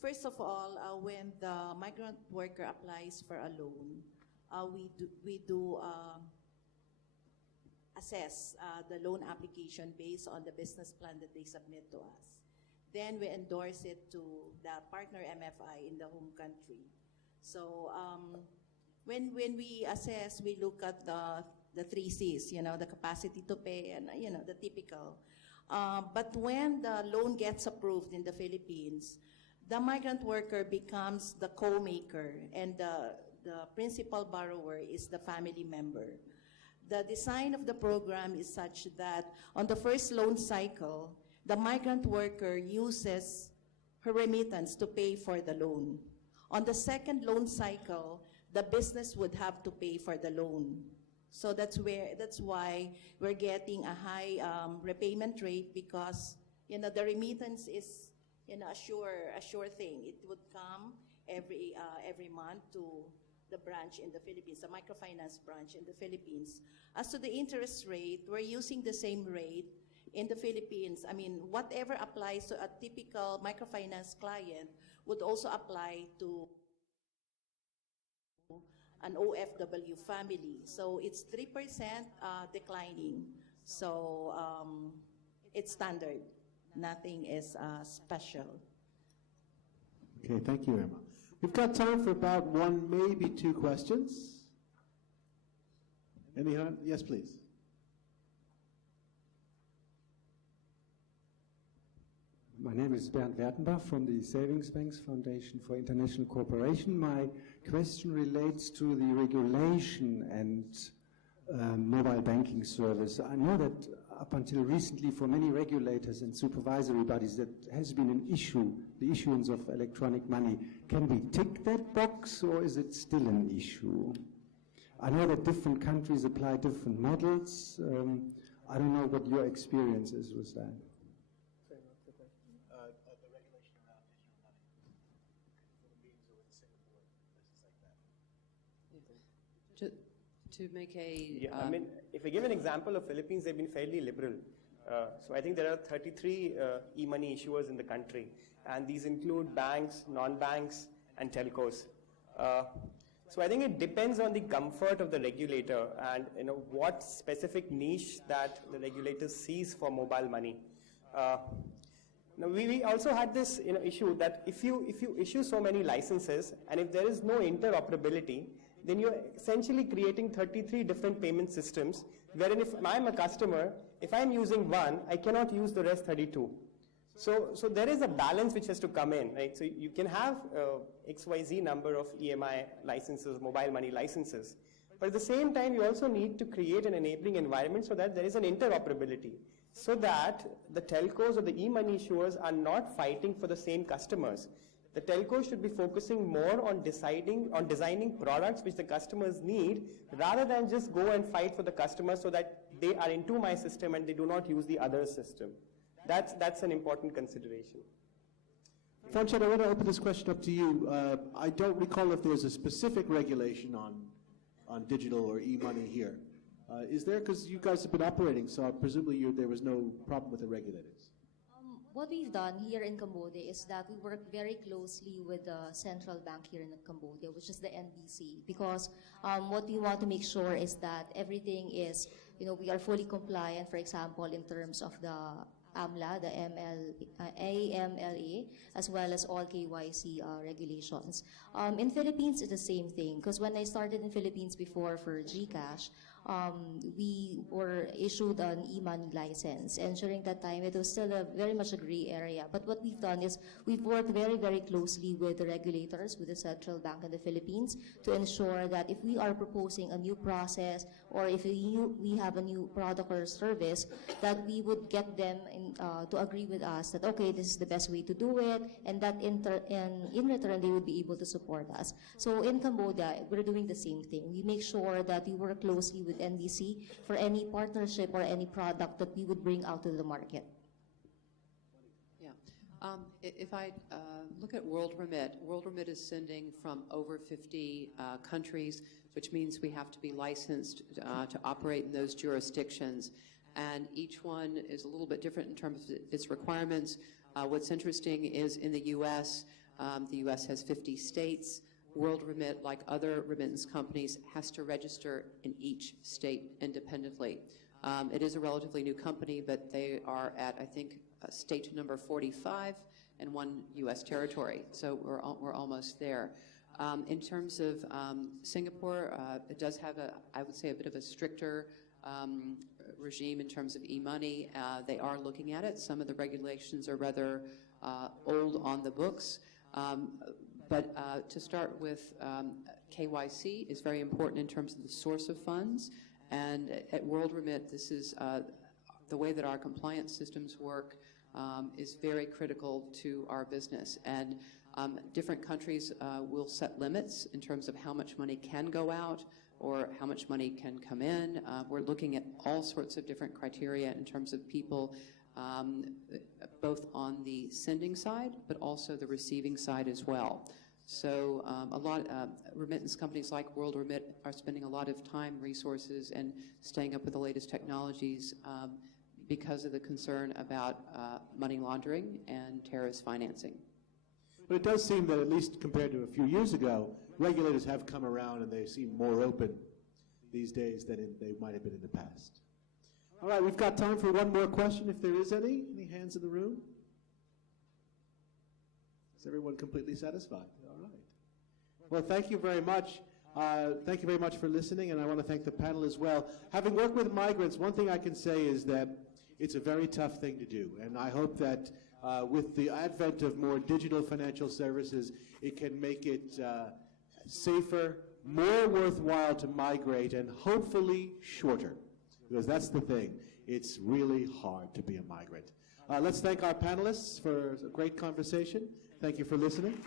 First of all, when the migrant worker applies for a loan, we do assess the loan application based on the business plan that they submit to us. Then we endorse it to the partner MFI in the home country. So when we assess, we look at the 3 C's, you know, the capacity to pay and, you know, the typical. But when the loan gets approved in the Philippines, the migrant worker becomes the co-maker, and the principal borrower is the family member. The design of the program is such that on the first loan cycle, the migrant worker uses her remittance to pay for the loan. On the second loan cycle, the business would have to pay for the loan. So that's why we're getting a high repayment rate, because, you know, the remittance is, you know, a sure thing. It would come every month to the branch in the Philippines, the microfinance branch in the Philippines. As to the interest rate, we're using the same rate in the Philippines. I mean, whatever applies to a typical microfinance client would also apply to an OFW family. So it's 3% declining. So it's standard. Nothing is special. Okay, thank you, Irma. We've got time for about 1, maybe 2 questions. Any? Yes, please. My name is Bernd Wertenbach from the Savings Banks Foundation for International Cooperation. My question relates to the regulation and mobile banking service. I know that up until recently, for many regulators and supervisory bodies, that has been an issue, the issuance of electronic money. Can we tick that box, or is it still an issue? I know that different countries apply different models. I don't know what your experience is with that. To make a... Yeah, I mean, if I give an example of Philippines, they've been fairly liberal. So I think there are 33 e-money issuers in the country, and these include banks, non-banks, and telcos. So I think it depends on the comfort of the regulator and, you know, what specific niche that the regulator sees for mobile money. Now we also had this, you know, issue that if you issue so many licenses and if there is no interoperability, then you're essentially creating 33 different payment systems, wherein if I'm a customer, if I'm using one, I cannot use the rest 32. So there is a balance which has to come in, right? So you can have XYZ number of EMI licenses, mobile money licenses, But at the same time, you also need to create an enabling environment so that there is an interoperability, so that the telcos or the e-money issuers are not fighting for the same customers. The telcos should be focusing more on designing products which the customers need, rather than just go and fight for the customers so that they are into my system and they do not use the other system. That's an important consideration. Franchette, I want to open this question up to you. I don't recall if there's a specific regulation on digital or e-money here. Is there? Because you guys have been operating, so presumably there was no problem with the regulators. What we've done here in Cambodia is that we work very closely with the central bank here in Cambodia, which is the NBC, because what we want to make sure is that everything is, we are fully compliant, for example, in terms of the AMLA, the AMLA, as well as all KYC regulations. In Philippines, it's the same thing, because when I started in Philippines before for GCash, we were issued an e-money license, and during that time it was still very much a gray area. But what we've done is we've worked very, very closely with the regulators, with the Central Bank of the Philippines, to ensure that if we are proposing a new process or if we have a new product or service, that we would get them to agree with us that, okay, this is the best way to do it, and that in return they would be able to support us. So in Cambodia, we're doing the same thing. We make sure that we work closely with NDC for any partnership or any product that we would bring out to the market. Yeah. If I look at World Remit is sending from over 50 countries, which means we have to be licensed to operate in those jurisdictions. And each one is a little bit different in terms of its requirements. What's interesting is in the U.S. Has 50 states. World Remit, like other remittance companies, has to register in each state independently. It is a relatively new company, but they are at, I think, state number 45 and one U.S. territory. So we're almost there. In terms of Singapore, it does have I would say, a bit of a stricter regime in terms of e-money. They are looking at it. Some of the regulations are rather old on the books. But to start with, KYC is very important in terms of the source of funds. And at World Remit, this is the way that our compliance systems work is very critical to our business. And different countries will set limits in terms of how much money can go out or how much money can come in. We're looking at all sorts of different criteria in terms of people, both on the sending side, but also the receiving side as well. So a lot of remittance companies like World Remit are spending a lot of time, resources, and staying up with the latest technologies because of the concern about money laundering and terrorist financing. But it does seem that, at least compared to a few years ago, regulators have come around and they seem more open these days than they might have been in the past. All right, we've got time for one more question, if there is any. Any hands in the room? Is everyone completely satisfied? All right. Well, thank you very much. Thank you very much for listening, and I want to thank the panel as well. Having worked with migrants, one thing I can say is that it's a very tough thing to do, and I hope that with the advent of more digital financial services, it can make it safer, more worthwhile to migrate, and hopefully shorter. Because that's the thing. It's really hard to be a migrant. Let's thank our panelists for a great conversation. Thank you for listening.